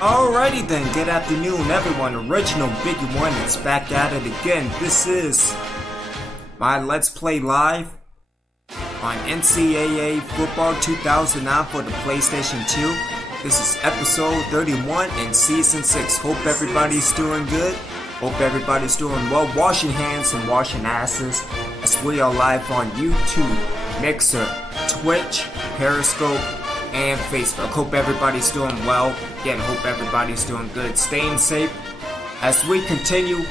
Alrighty then, good afternoon everyone, Original Biggie One is back at it again. This is my Let's Play Live on NCAA Football 2009 for the PlayStation 2. This is episode 31 in Season 6. Hope everybody's doing good. Hope everybody's doing well. Wash your hands and wash your asses as we are live on YouTube, Mixer, Twitch, Periscope, and Facebook. Hope everybody's doing well. Again, hope everybody's doing good, staying safe. As we continue,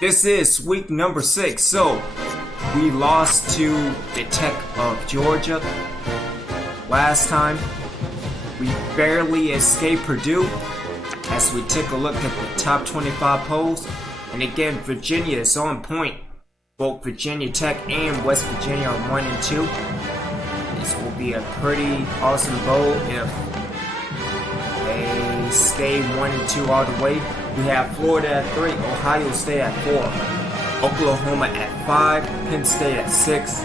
this is week number 6. So, we lost to the Tech of Georgia last time. We barely escaped Purdue as we take a look at the top 25 polls. And again, Virginia is on point. Both Virginia Tech and West Virginia are 1 and 2. This will be a pretty awesome bowl if they stay 1 and 2 all the way. We have Florida at 3, Ohio State at 4, Oklahoma at 5, Penn State at 6,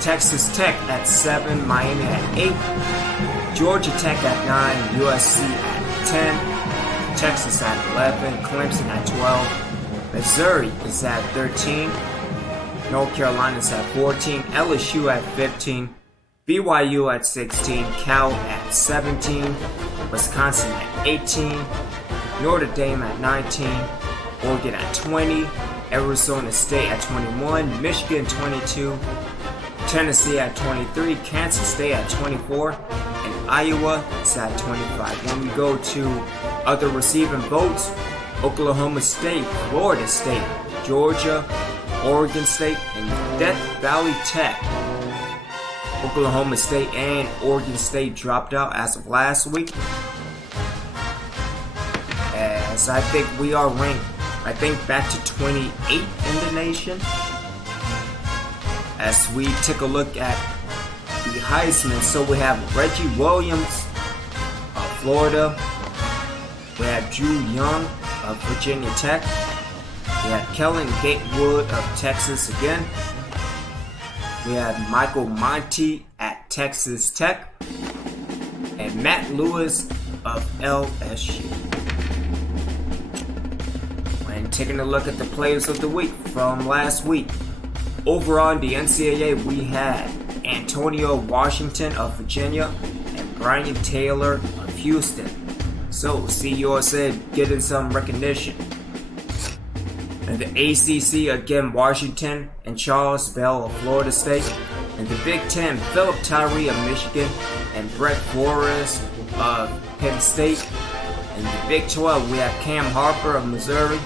Texas Tech at 7, Miami at 8, Georgia Tech at 9, USC at 10, Texas at 11, Clemson at 12, Missouri is at 13, North Carolina's at 14, LSU at 15, BYU at 16, Cal at 17, Wisconsin at 18, Notre Dame at 19, Oregon at 20, Arizona State at 21, Michigan 22, Tennessee at 23, Kansas State at 24, and Iowa is at 25. When we go to other receiving votes, Oklahoma State, Florida State, Georgia, Oregon State, and Death Valley Tech. Oklahoma State and Oregon State dropped out as of last week. As I think we are ranked, back to 28 in the nation. As we take a look at the Heisman, so we have Reggie Williams of Florida. We have Drew Young of Virginia Tech. We have Kellen Gatewood of Texas again. We have Michael Monty at Texas Tech. And Matt Lewis of LSU. When taking a look at the players of the week from last week, overall in the NCAA we had Antonio Washington of Virginia and Brian Taylor of Houston. So CUSA getting some recognition. And the ACC, again, Washington and Charles Bell of Florida State. And the Big Ten, Philip Tyree of Michigan and Brett Forrest of Penn State. And the Big 12, we have Cam Harper of Missouri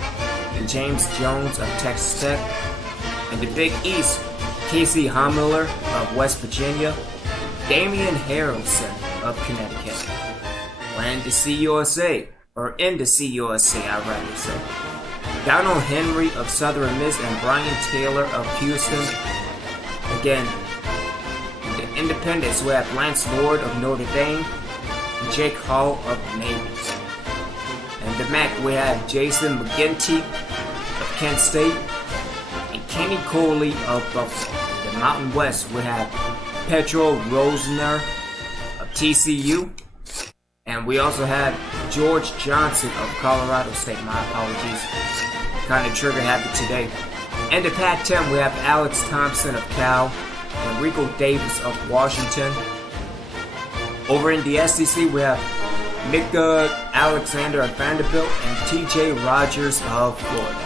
and James Jones of Texas Tech. And the Big East, Casey Hamiller of West Virginia, Damian Harrelson of Connecticut. And the CUSA, or in the CUSA, I'd rather say. Donald Henry of Southern Miss and Brian Taylor of Houston. Again, the Independents, we have Lance Lord of Notre Dame and Jake Hall of Navy. And the MAC, we have Jason McGinty of Kent State and Kenny Coley of Buffalo. The Mountain West, we have Pedro Rosner of TCU. And we also have George Johnson of Colorado State. My apologies. Kind of trigger happy today. And the Pac-10, we have Alex Thompson of Cal and Rico Davis of Washington. Over in the SEC, we have Micah Alexander of Vanderbilt and TJ Rogers of Florida.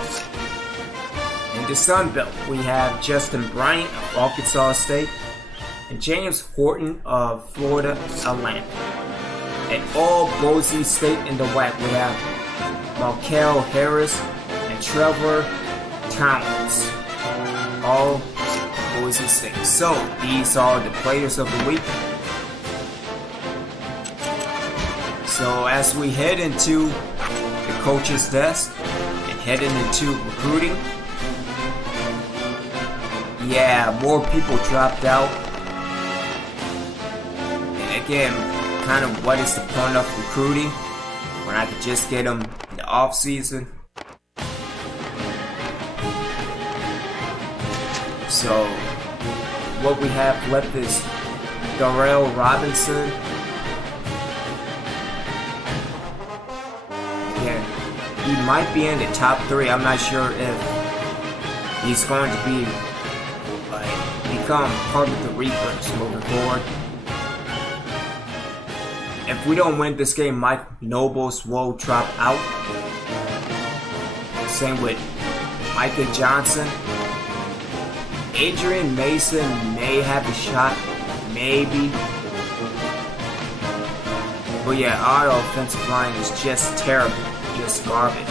In the Sun Belt, we have Justin Bryant of Arkansas State and James Horton of Florida Atlantic. At all Boise State in the WAC, we have Markel Harris and Trevor Towns, all Boise State. So these are the players of the week. So as we head into the coach's desk and heading into recruiting, yeah, more people dropped out. And again, kind of what is the point of recruiting when I could just get them in the off season? So what we have left is Darrell Robinson Yeah, he might be in the top 3. I'm not sure if he's going to be become part of the Reapers moving forward. If we don't win this game, Mike Nobles will drop out. Same with Micah Johnson. Adrian Mason may have a shot, maybe. But yeah, our offensive line is just terrible, just garbage.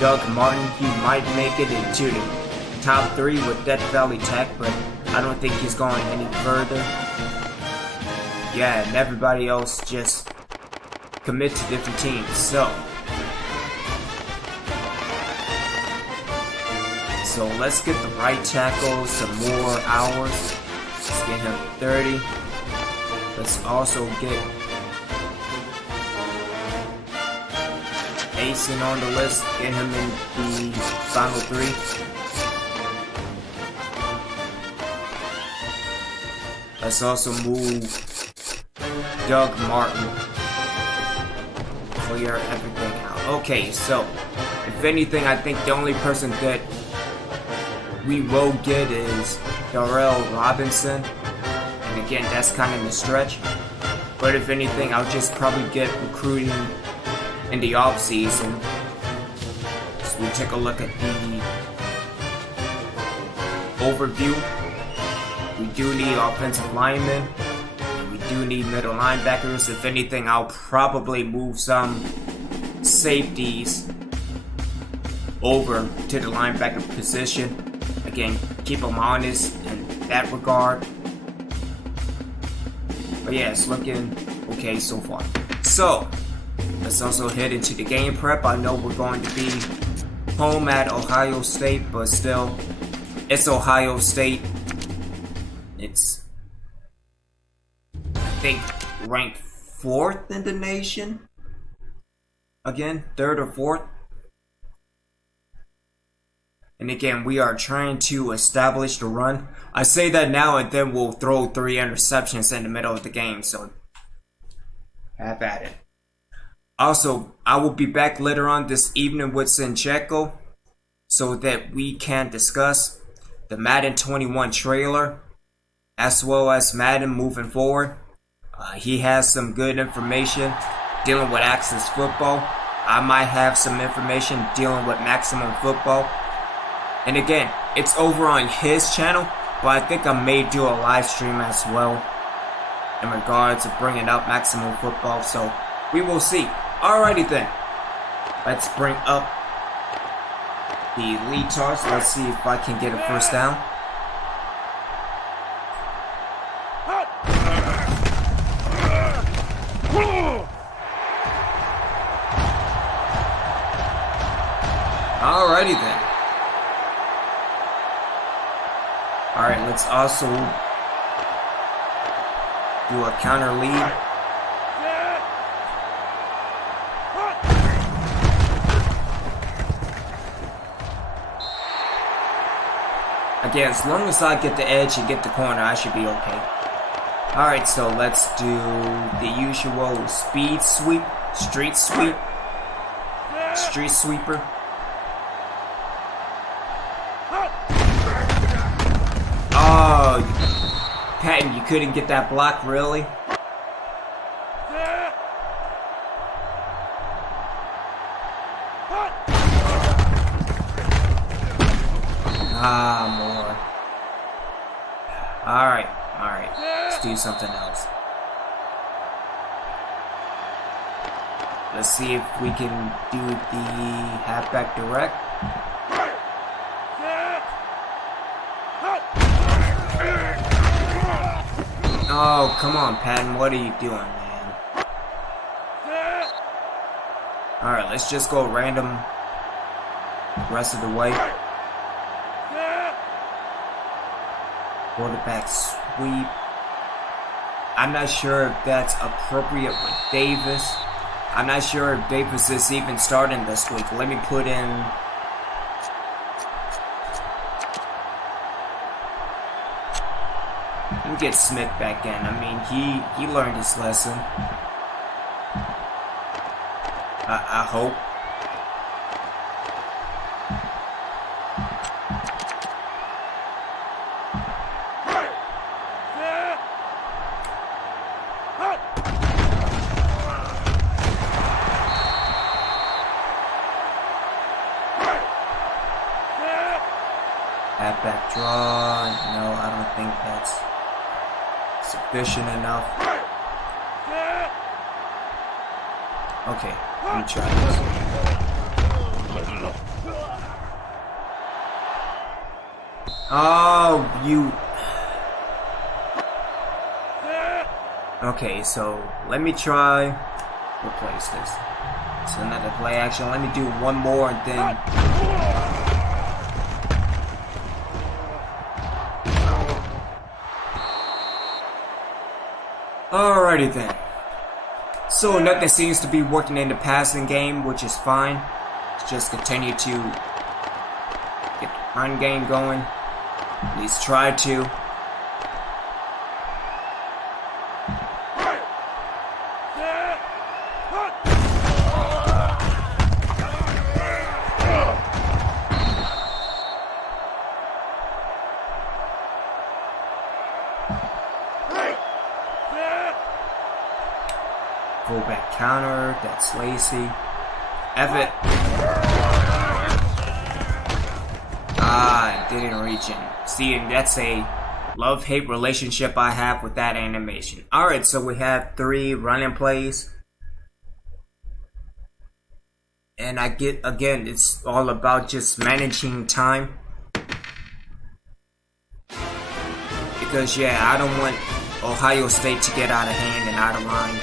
Doug Martin, he might make it into the top 3 with Death Valley Tech, but I don't think he's going any further. Yeah, and everybody else just commit to different teams. So let's get the right tackle some more hours. Let's get him 30. Let's also get Mason on the list, get him in the final 3. Let's also move Doug Martin. Clear everything out. Okay, so if anything, I think the only person that we will get is Darrell Robinson. And again, that's kind of in the stretch. But if anything, I'll just probably get recruiting in the off season. So we take a look at the overview. We do need offensive linemen. And we do need middle linebackers. If anything, I'll probably move some safeties over to the linebacker position. Again, keep them honest in that regard. But yeah, it's looking okay so far. So let's also head into the game prep. I know we're going to be home at Ohio State, but still, it's Ohio State. It's, I think, ranked 4th in the nation. Again, 3rd or 4th. And again, we are trying to establish the run. I say that now and then we'll throw 3 interceptions in the middle of the game, so have at it. Also, I will be back later on this evening with Sincheko so that we can discuss the Madden 21 trailer as well as Madden moving forward. He has some good information dealing with Access Football. I might have some information dealing with Maximum Football. And again, it's over on his channel, but I think I may do a live stream as well in regards to bringing up Maximum Football, so we will see. Alrighty then, let's bring up the lead charts. Let's see if I can get a first down. Alrighty then. Alright, let's also do a counter lead. Again, as long as I get the edge and get the corner, I should be okay. Alright, so let's do the usual speed sweep, street sweep, street sweeper. Oh, Patton, you couldn't get that block, really? More. Alright. Let's do something else. Let's see if we can do the halfback direct. Oh, come on, Patton. What are you doing, man? Alright, let's just go random the rest of the way. Quarterback sweep. I'm not sure if that's appropriate with Davis. I'm not sure if Davis is even starting this week. Let me put in... Let me get Smith back in. I mean, he learned his lesson. I hope. step back draw. No, I don't think that's sufficient enough. Okay, let me try this. Oh, you... Okay, so let me try replace this. So another play action. Let me do one more and then... Alrighty then. So nothing seems to be working in the passing game, which is fine. Let's just continue to get the run game going. At least try to. Fullback counter, that's Lacey. Evan. Ah, didn't reach him. See, that's a love-hate relationship I have with that animation. Alright, so we have 3 running plays. And I get, again, it's all about just managing time. Because, yeah, I don't want Ohio State to get out of hand and out of line.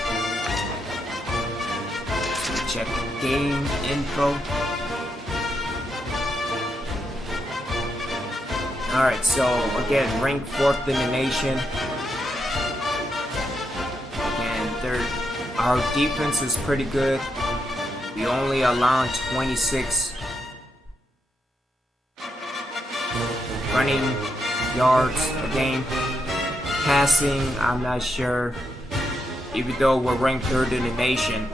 Check game info. Alright, so again, ranked 4th in the nation. Again, our defense is pretty good. We only allow 26 running yards a game. Passing, I'm not sure. Even though we're ranked 3rd in the nation.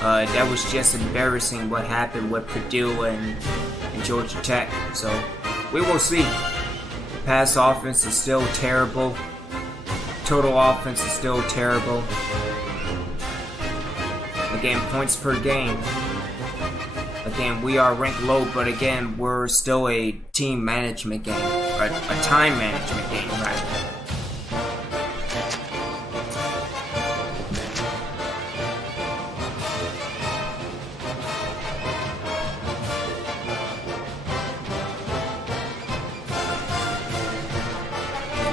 That was just embarrassing what happened with Purdue and Georgia Tech. So, we will see. The pass offense is still terrible. Total offense is still terrible. Again, points per game. Again, we are ranked low, but again, we're still a team management game. Or a time management game, right?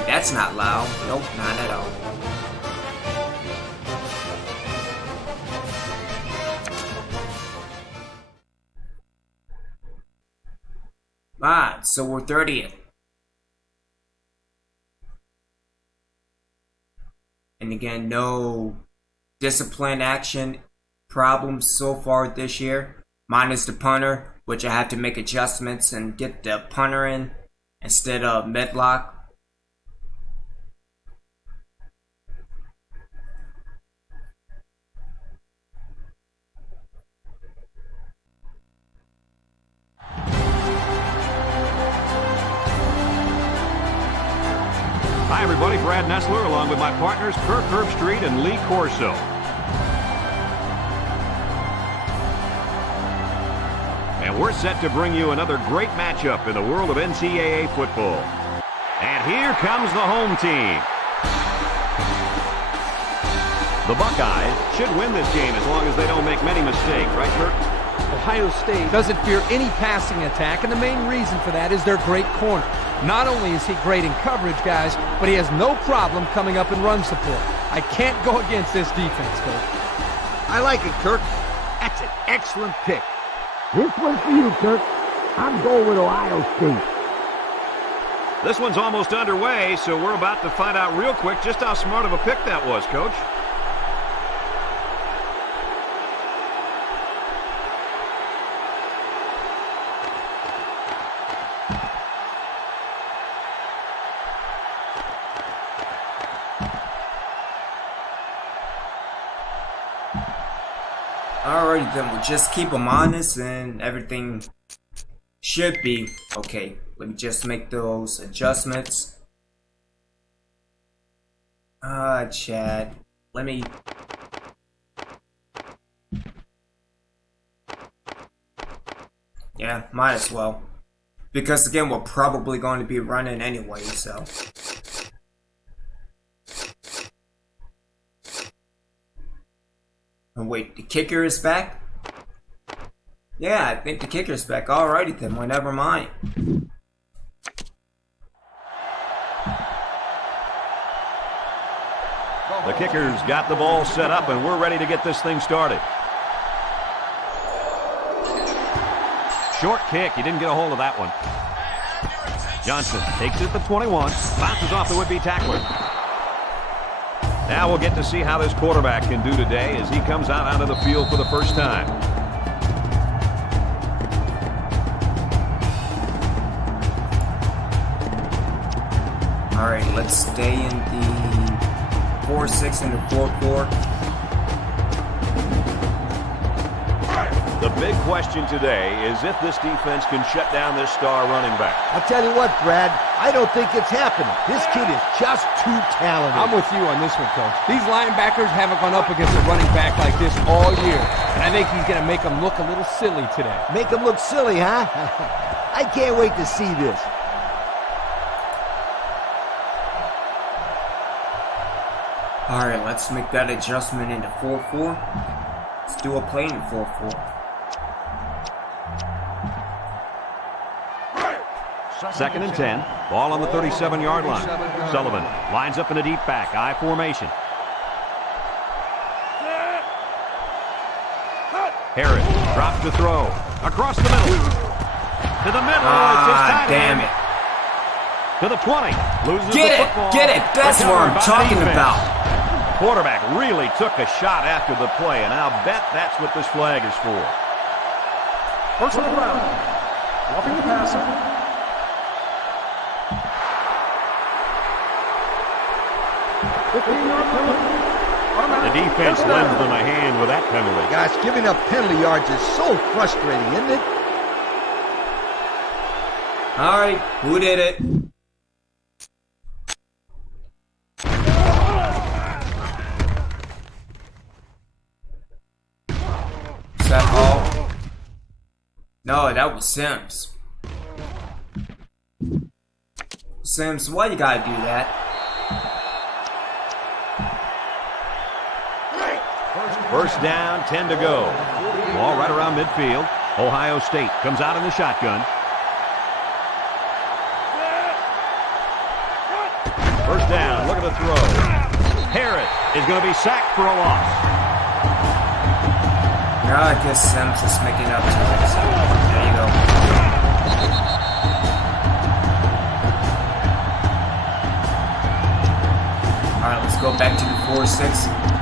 That's not loud. Nope, not at all. Alright, so we're 30th. And again, no discipline action problems so far this year. Minus the punter, which I have to make adjustments and get the punter in instead of Medlock. Hi everybody, Brad Nessler along with my partners Kirk Herbstreit and Lee Corso. And we're set to bring you another great matchup in the world of NCAA football. And here comes the home team. The Buckeyes should win this game as long as they don't make many mistakes, right Kirk? Ohio State doesn't fear any passing attack, and the main reason for that is their great corner. Not only is he great in coverage, guys, but he has no problem coming up in run support. I can't go against this defense, Coach. I like it, Kirk. That's an excellent pick. This one's for you, Kirk. I'm going with Ohio State. This one's almost underway, so we're about to find out real quick just how smart of a pick that was, Coach. Alright, then we'll just keep them honest and everything should be okay. Let me just make those adjustments. Chad. Let me... Yeah, might as well. Because again, we're probably going to be running anyway, so. Oh wait, the kicker is back? Yeah, I think the kicker is back. Alrighty then, well, never mind. The kicker's got the ball set up, and we're ready to get this thing started. Short kick. He didn't get a hold of that one. Johnson takes it to 21. Bounces off the would-be tackler. Now we'll get to see how this quarterback can do today as he comes out onto the field for the first time. All right, let's stay in the 4-6 and the 4-4. The big question today is if this defense can shut down this star running back. I'll tell you what, Brad, I don't think it's happening. This kid is just too talented. I'm with you on this one, Coach. These linebackers haven't gone up against a running back like this all year, and I think he's going to make them look a little silly today. Make him look silly, huh? I can't wait to see this. All right, let's make that adjustment into 4-4. Let's do a play in 4-4. Second and 10. Ball on the 37-yard line. Sullivan lines up in a deep back. I formation. Harris drops to throw. Across the middle. To the middle. Ah, damn it. To the 20. Loses Get the it, football. get it. That's what I'm talking about. Quarterback really took a shot after the play, and I'll bet that's what this flag is for. Personal foul. Roughing the passer. The defense lends them a hand with that penalty. Gosh, giving up penalty yards is so frustrating, isn't it? All right, who did it? Is that all? No, that was Sims. Sims, why you gotta do that? First down, 10 to go. Ball right around midfield. Ohio State comes out in the shotgun. First down, look at the throw. Harris is going to be sacked for a loss. Yeah, I guess Sims is making up to it. So there you go. All right, let's go back to the 4-6.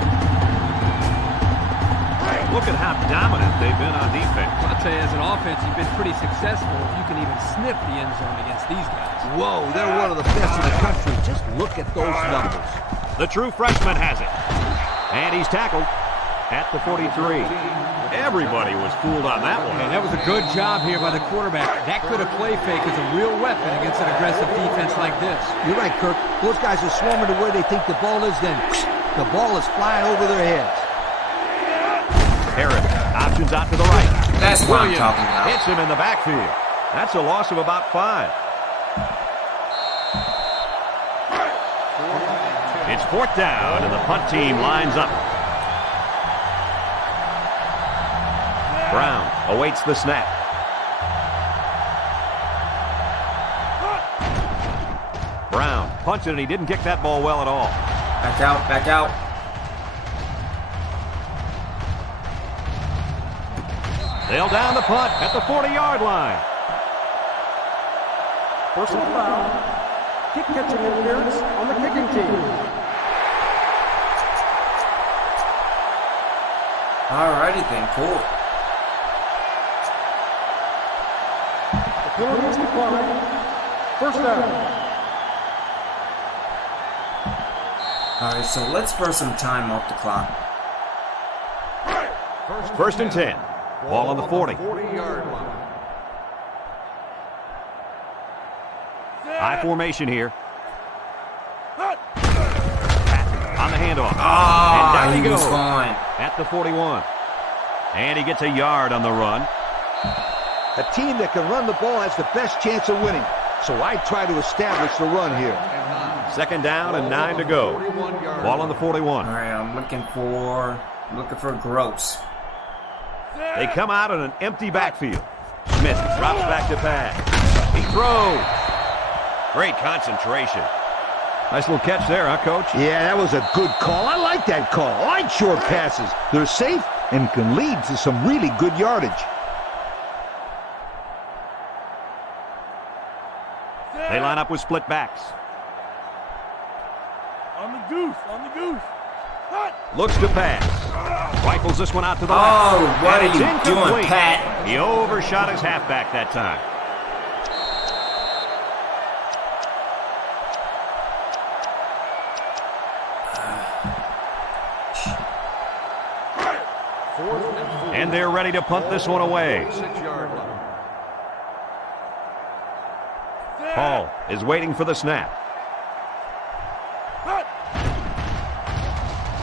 Look at how dominant they've been on defense. I'll tell you, as an offense, you've been pretty successful if you can even sniff the end zone against these guys. Whoa, they're one of the best in the country. Just look at those numbers. The true freshman has it. And he's tackled at the 43. Everybody was fooled on that one. And that was a good job here by the quarterback. That could have play fake as a real weapon against an aggressive defense like this. You're right, Kirk. Those guys are swarming to where they think the ball is, then the ball is flying over their heads. Harris options out to the right. That's what I'm talking about. Hits him in the backfield. That's a loss of about 5. It's fourth down, and the punt team lines up. Brown awaits the snap. Brown punched it, and he didn't kick that ball well at all. Back out, back out. They'll down the punt at the 40-yard line. Personal foul. Kick catching interference on the kicking team. Alrighty then, cool. The penalty is declined. First down. Alright, so let's burn some time off the clock. First and 10. Ball on the 40. 40-yard line. High formation here. On the handoff. Ah, And down he he was goes. gone. At the 41. And he gets a yard on the run. A team that can run the ball has the best chance of winning. So I try to establish the run here. Second down and 9 to go. Ball on the 41. All right, I'm looking for Gross. They come out in an empty backfield. Smith drops back to pass. He throws. Great concentration. Nice little catch there, huh, Coach? Yeah, that was a good call. I like that call. I like short passes. They're safe and can lead to some really good yardage. They line up with split backs. On the goose. Hut. Looks to pass. Rifles this one out to the left. Oh, what And are it's you doing, incomplete. Pat? He overshot his halfback that time. And they're ready to punt this one away. 6-yard line. Hall is waiting for the snap.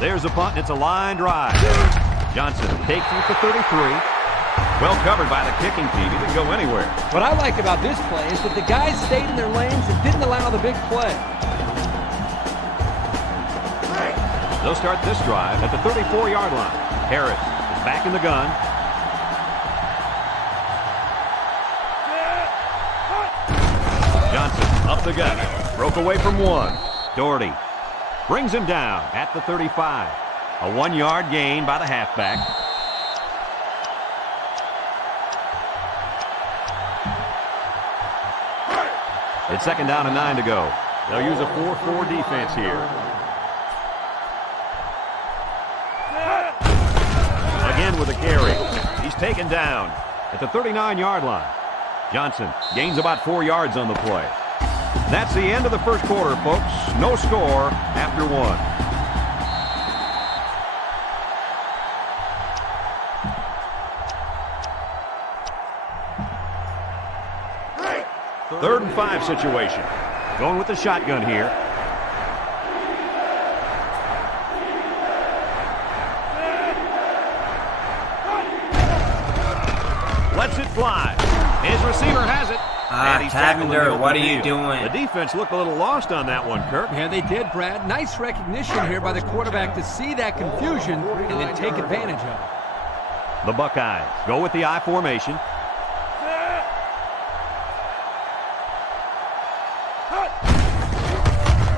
There's a punt, and it's a line drive. Johnson takes it to 33. Well covered by the kicking team. He didn't go anywhere. What I like about this play is that the guys stayed in their lanes and didn't allow the big play. They'll start this drive at the 34-yard line. Harris is back in the gun. Johnson up the gut. Broke away from one. Doherty brings him down at the 35. A 1-yard gain by the halfback. It's second down and 9 to go. They'll use a 4-4 defense here. Again with a carry. He's taken down at the 39-yard line. Johnson gains about 4 yards on the play. That's the end of the first quarter, folks. No score after 1. Third and 5 situation. Going with the shotgun here. Lets it fly. His receiver has it. And he's tackled in the Tavender, open what are you field. doing? The defense looked a little lost on that one, Kirk. Yeah, they did, Brad. Nice recognition here by the quarterback to see that confusion and then take advantage of it. The Buckeyes go with the I formation.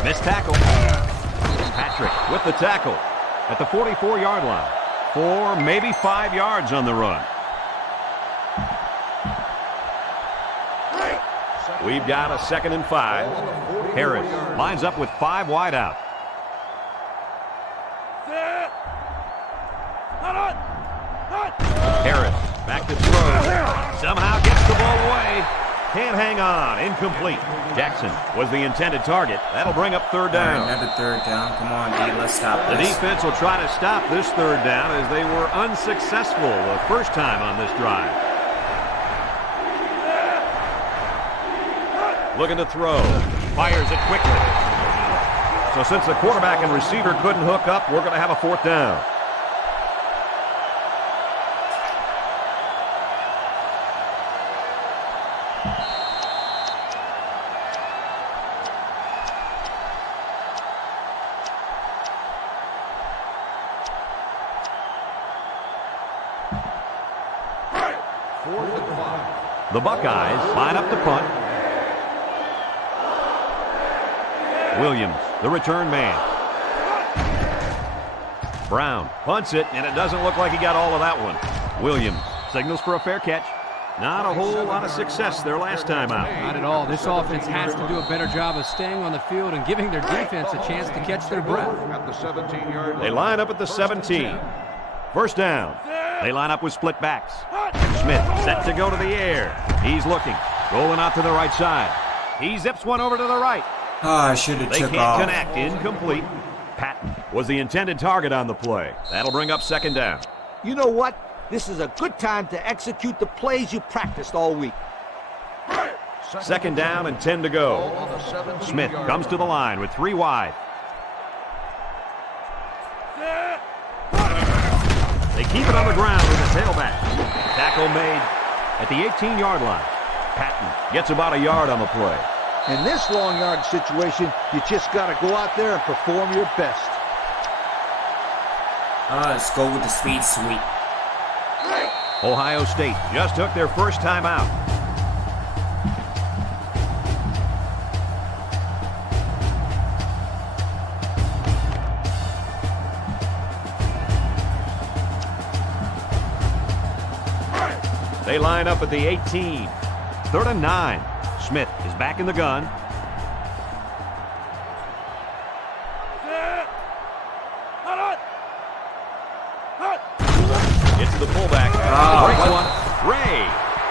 Missed tackle. Patrick with the tackle at the 44-yard line. 4, maybe 5 yards on the run. We've got a second and 5. Harris lines up with 5 wide out. Harris back to throw. Somehow gets the ball away. Can't hang on. Incomplete. Jackson was the intended target. That'll bring up third down. Another third down. Come on, D. Let's stop The this. defense will try to stop this third down as they were unsuccessful the first time on this drive. Looking to throw. Fires it quickly. So since the quarterback and receiver couldn't hook up, we're going to have a fourth down. The Buckeyes line up to punt. Williams, the return man. Brown punts it, and it doesn't look like he got all of that one. Williams signals for a fair catch. Not a whole lot of success their last time out. Not at all. This offense has to do a better job of staying on the field and giving their defense a chance to catch their breath. They line up at the 17. First down. They line up with split backs. Smith set to go to the air. He's looking. Rolling out to the right side. He zips one over to the right. Oh, I should have They took can't off. connect. Incomplete. Patton was the intended target on the play. That'll bring up second down. You know what? This is a good time to execute the plays you practiced all week. Second down and 10 to go. Smith comes to the line with 3 wide. They keep it on the ground with the tailback. Tackle made at the 18-yard line. Patton gets about a yard on the play. In this long yard situation, you just got to go out there and perform your best. Let's go with the speed sweep. Ohio State just took their first time out. They line up at the 18. 3rd and 9. Smith is back in the gun. It's the fullback. Breaks one. Ray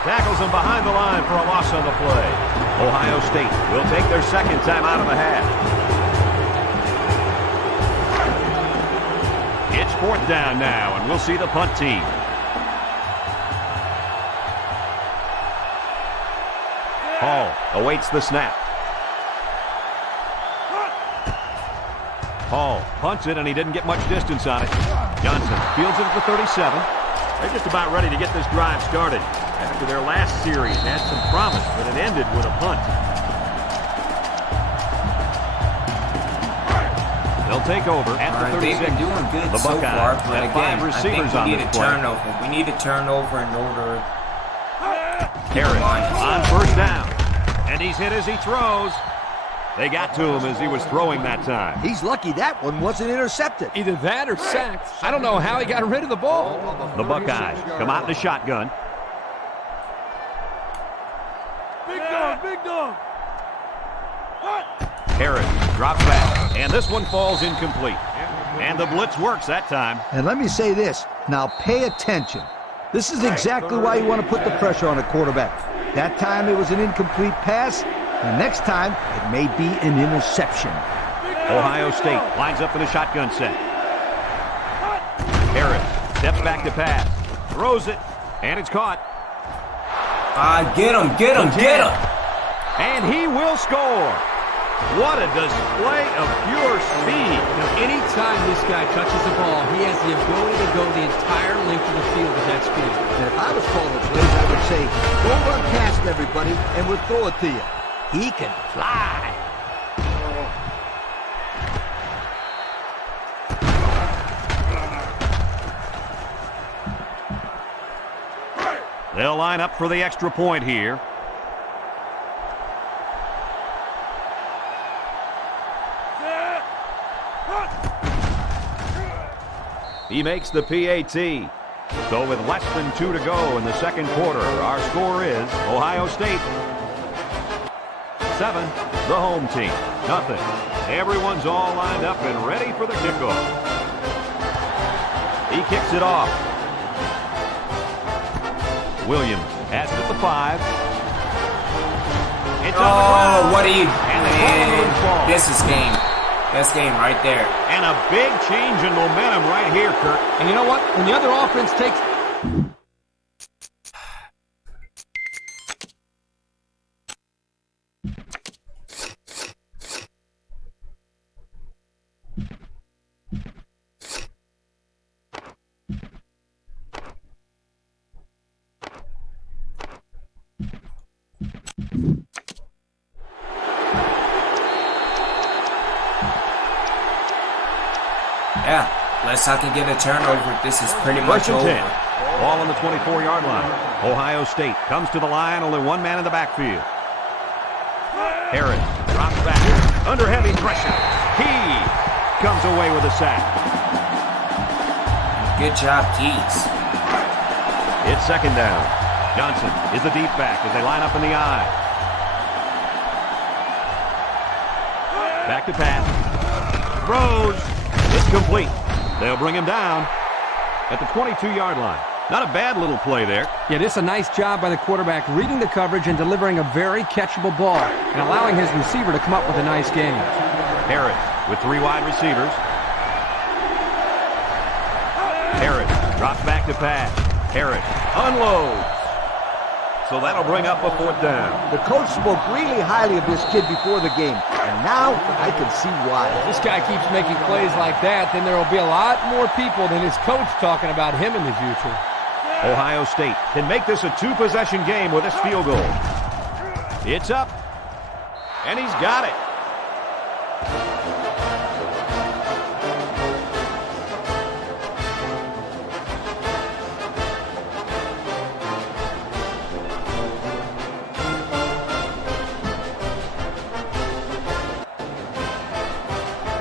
tackles him behind the line for a loss on the play. Ohio State will take their second time out of the half. It's 4th down now, and we'll see the punt team. Hall awaits the snap. Hall punts it, and he didn't get much distance on it. Johnson fields it at the 37. They're just about ready to get this drive started. After their last series had some promise, but it ended with a punt. They'll take over at the 36. They've been doing good the so far, Buckeyes but have again, 5 I think receivers we on need this a play. turnover. We need a turnover in order. Harris on 1st down. And he's hit as he throws. They got to him as he was throwing that time. He's lucky that one wasn't intercepted. Either that or sacked. I don't know how he got rid of the ball. The Buckeyes come out in the shotgun. Big dog, big dog. Harris drops back, and this one falls incomplete. And the blitz works that time. And let me say this. Now pay attention. This is exactly why you want to put the pressure on a quarterback. That time it was an incomplete pass. The next time, it may be an interception. Ohio State lines up in a shotgun set. Harris steps back to pass. Throws it, and it's caught. Get him, get him, get him! And he will score. What a display of pure speed. Now, anytime this guy touches the ball, he has the ability to go the entire length of the field with that speed. And if I was calling the plays, I would say, go run past everybody, and we'll throw it to you. He can fly. They'll line up for the extra point here. He makes the PAT. So with less than 2 to go in the second quarter, our score is Ohio State 7, the home team, 0. Everyone's all lined up and ready for the kickoff. He kicks it off. Williams has it at the 5. It's on the ground. What are you And the man? This is game. That's game right there. And a big change in momentum right here, Kurt. And you know what? When the other offense takes... Yeah, unless I can get a turnover, this is pretty much 1st and over. 10. Ball on the 24-yard line. Ohio State comes to the line, only one man in the backfield. Harris drops back under heavy pressure. He comes away with a sack. Good job, Keys. It's 2nd down. Johnson is the deep back as they line up in the I. Back to pass. Throws. It's complete. They'll bring him down at the 22-yard line. Not a bad little play there. Yeah, this is a nice job by the quarterback reading the coverage and delivering a very catchable ball and allowing his receiver to come up with a nice game. Harris with 3 wide receivers. Harris drops back to pass. Harris unloads. So that'll bring up a 4th down. The coach spoke really highly of this kid before the game, and now I can see why. If this guy keeps making plays like that, then there will be a lot more people than his coach talking about him in the future. Ohio State can make this a two-possession game with this field goal. It's up, and he's got it.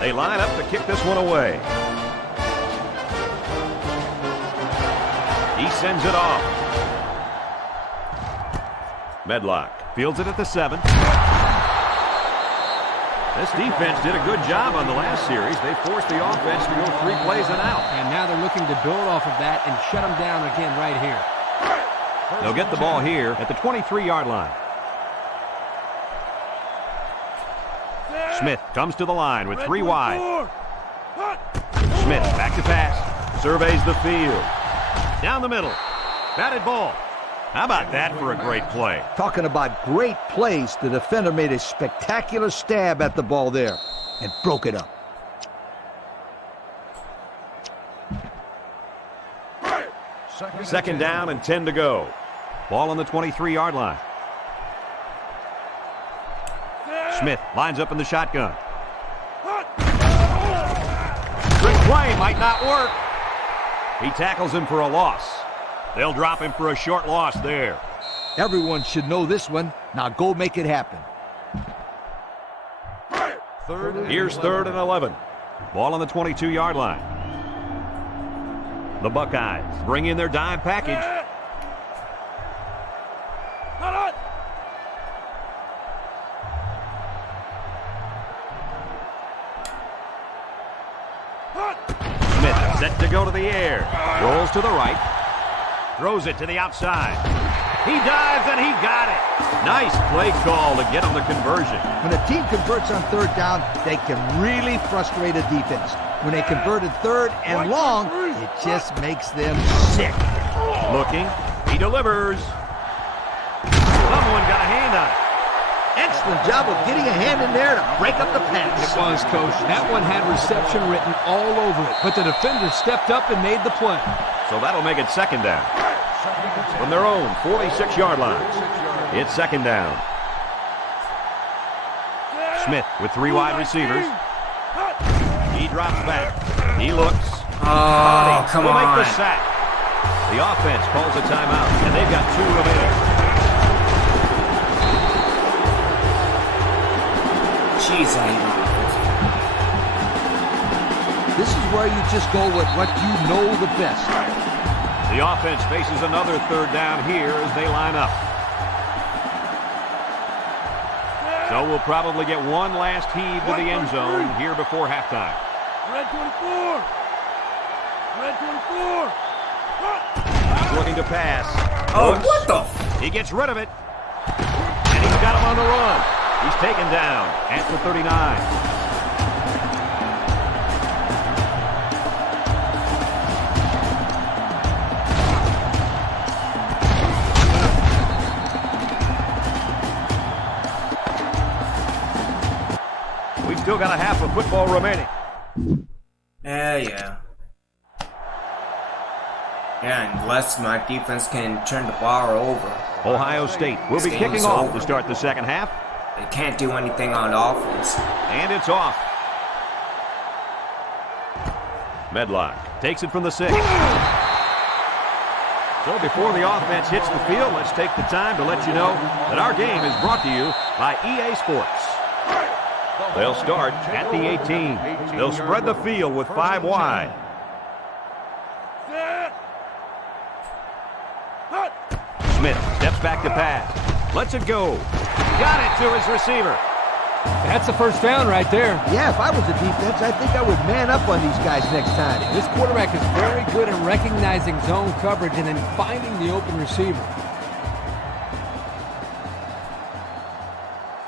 They line up to kick this one away. He sends it off. Medlock fields it at the 7. This defense did a good job on the last series. They forced the offense to go 3 plays and out. And now they're looking to build off of that and shut them down again right here. They'll get the ball here at the 23-yard line. Smith comes to the line with 3 wide. Smith back to pass. Surveys the field. Down the middle. Batted ball. How about that for a great play? Talking about great plays, the defender made a spectacular stab at the ball there and broke it up. Second down and 10 to go. Ball on the 23-yard line. Smith lines up in the shotgun. Good play, might not work. He tackles him for a loss. They'll drop him for a short loss there. Everyone should know this one. Now go make it happen. Here's 3rd and 11. Ball on the 22-yard line. The Buckeyes bring in their dime package. Smith set to go to the air. Rolls to the right. Throws it to the outside. He dives and he got it. Nice play call to get him the conversion. When a team converts on 3rd down, they can really frustrate a defense. When they converted 3rd and long, it just makes them sick. Looking. He delivers. Someone got a hand on it. Excellent job of getting a hand in there to break up the pass. It was, Coach. That one had reception written all over it, but the defender stepped up and made the play. So that'll make it second down. From their own 46-yard line. It's second down. Smith with 3 wide receivers. He drops back. He looks. Oh, come will on. make the sack. The offense calls a timeout, and they've got 2 remaining. Jeez, I hate offense. This is where you just go with what you know the best. The offense faces another 3rd down here as they line up. So we'll probably get one last heave to the end zone here before halftime. Red 24. Red 24. He's looking to pass. Oh, Looks. what the? He gets rid of it. And he's got him on the run. He's taken down at the 39. We've still got a half of football remaining. Yeah. Yeah, unless my defense can turn the ball over. Ohio State will be kicking off to start the second half. They can't do anything on offense. And it's off. Medlock takes it from the 6. So before the offense hits the field, let's take the time to let you know that our game is brought to you by EA Sports. They'll start at the 18. They'll spread the field with 5 wide. Smith steps back to pass. Lets it go. Got it to his receiver. That's a first down right there. Yeah, if I was a defense, I think I would man up on these guys next time. This quarterback is very good at recognizing zone coverage and then finding the open receiver.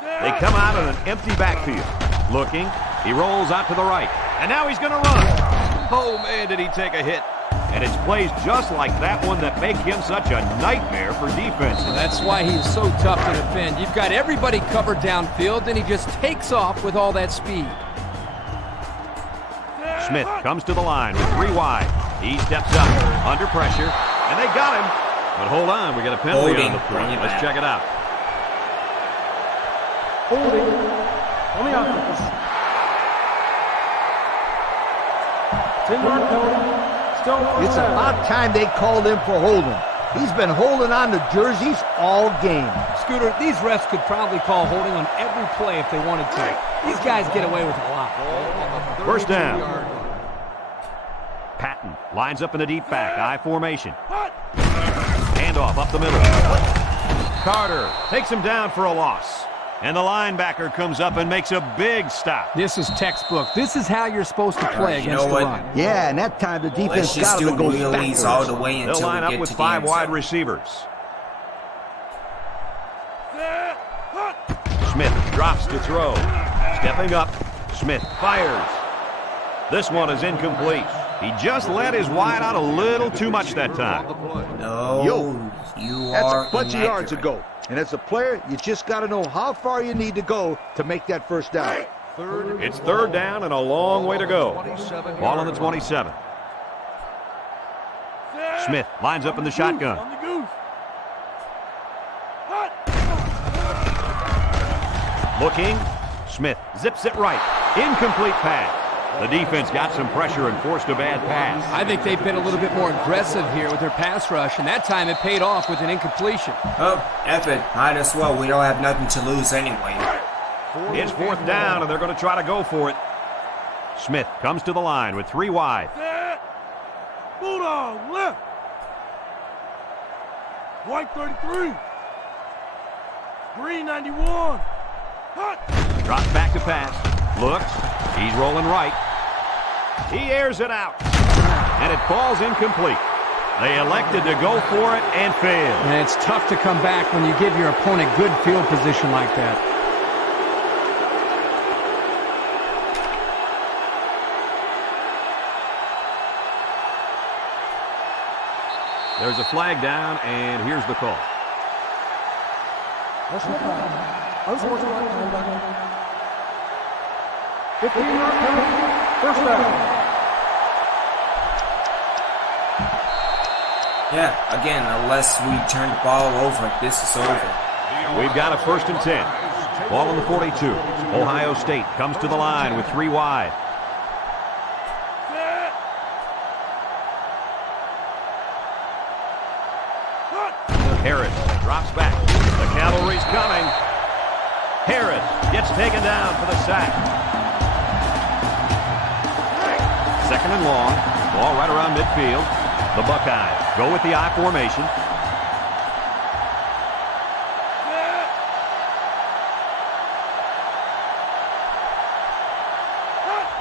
They come out in an empty backfield. Looking. He rolls out to the right. And now he's going to run. Oh, man, did he take a hit. And it's plays just like that one that make him such a nightmare for defenses. That's why he's so tough to defend. You've got everybody covered downfield, and he just takes off with all that speed. Smith comes to the line with 3 wide. He steps up under pressure. And they got him. But hold on, we got a penalty Holding. on the play. Let's check it out. Holding on the offense. 10-yard penalty. Still first It's down. about time they called him for holding. He's been holding on to jerseys all game. Scooter, these refs could probably call holding on every play if they wanted to. These guys get away with a lot. First down. Patton lines up in the deep back. I formation. Handoff up the middle. Carter takes him down for a loss. And the linebacker comes up and makes a big stop. This is textbook. This is how you're supposed to play You against know the what? run. Yeah, and that time the Let's defense just got do him to go wheelies backwards. all the way They'll until line we up get with to the 5 end wide zone. receivers. Smith drops to throw. Stepping up, Smith fires. This one is incomplete. He just let his wide out a little too much that time. No, you That's are a bunch of yards inaccurate. ago. And as a player, you just got to know how far you need to go to make that first down. It's third down and a long way to go. Ball on the 27. Smith lines up in the shotgun. Looking. Smith zips it right. Incomplete pass. The defense got some pressure and forced a bad pass. I think they've been a little bit more aggressive here with their pass rush, and that time it paid off with an incompletion. Oh, F it. Might as well. We don't have nothing to lose anyway. It's fourth down, and they're going to try to go for it. Smith comes to the line with 3 wide. Bulldog left. White 33. Green 91. Drops back to pass. Looks. He's rolling right. He airs it out. And it falls incomplete. They elected to go for it and failed. And it's tough to come back when you give your opponent good field position like that. There's a flag down, and here's the call. Personal foul. Unsportsmanlike conduct. 15-yard penalty. First down. Yeah, again, unless we turn the ball over, this is over. We've got a 1st and 10. Ball on the 42. Ohio State comes to the line with 3 wide. Harris drops back. The cavalry's coming. Harris gets taken down for the sack. 2nd and long. Ball right around midfield. The Buckeyes go with the I formation.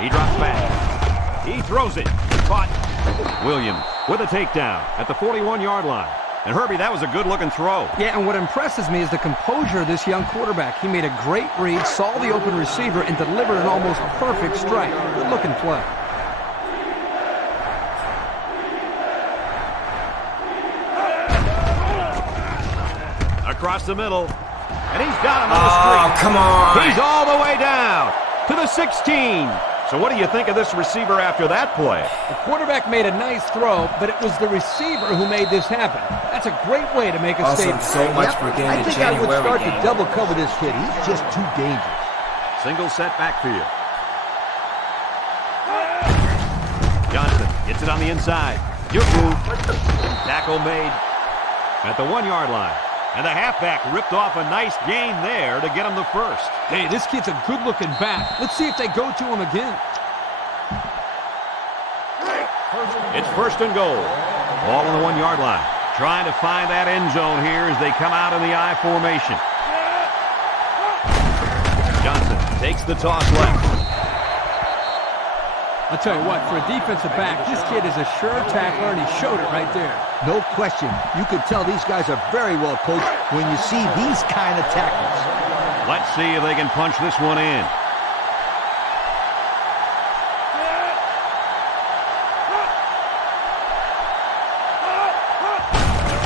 He drops back. He throws it. Caught. Williams with a takedown at the 41-yard line. And Herbie, that was a good-looking throw. Yeah, and what impresses me is the composure of this young quarterback. He made a great read, saw the open receiver, and delivered an almost perfect strike. Good-looking play. Across the middle. And he's got him on the street. Oh, come on. He's all the way down to the 16. So what do you think of this receiver after that play? The quarterback made a nice throw, but it was the receiver who made this happen. That's a great way to make a Awesome. statement. So much for I getting the think I would January start game. to double cover this kid. He's just too dangerous. Single set backfield. Johnson gets it on the inside. Good move. Tackle made at the 1-yard line. And the halfback ripped off a nice gain there to get him the first. Hey, this kid's a good-looking back. Let's see if they go to him again. It's 1st and goal. Ball on the 1-yard line. Trying to find that end zone here as they come out in the I formation. Johnson takes the toss left. I'll tell you what, for a defensive back, this kid is a sure tackler, and he showed it right there. No question. You can tell these guys are very well coached when you see these kind of tackles. Let's see if they can punch this one in.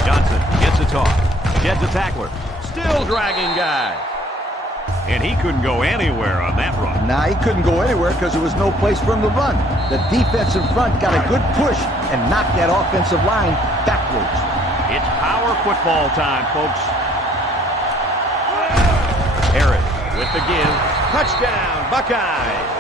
Johnson gets a toss. Sheds a tackler. Still dragging guys. And he couldn't go anywhere on that run. Nah, he couldn't go anywhere because there was no place for him to run. The defense in front got a good push and knocked that offensive line backwards. It's power football time, folks. Harris with the give. Touchdown, Buckeyes.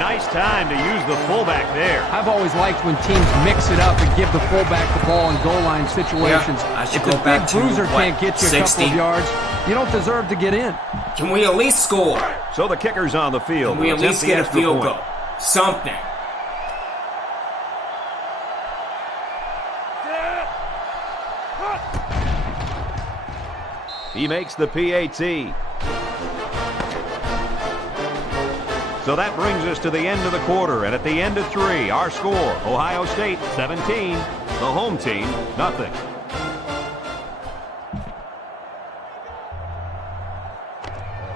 Nice time to use the fullback there. I've always liked when teams mix it up and give the fullback the ball in goal line situations. Yeah, I should if go the back big to, bruiser what, can't get you 60? a couple of yards, you don't deserve to get in. Can we at least score? So the kicker's on the field. Can we at least get a field goal? Something. He makes the PAT. So that brings us to the end of the quarter, and at the end of 3, our score, Ohio State 17, the home team nothing.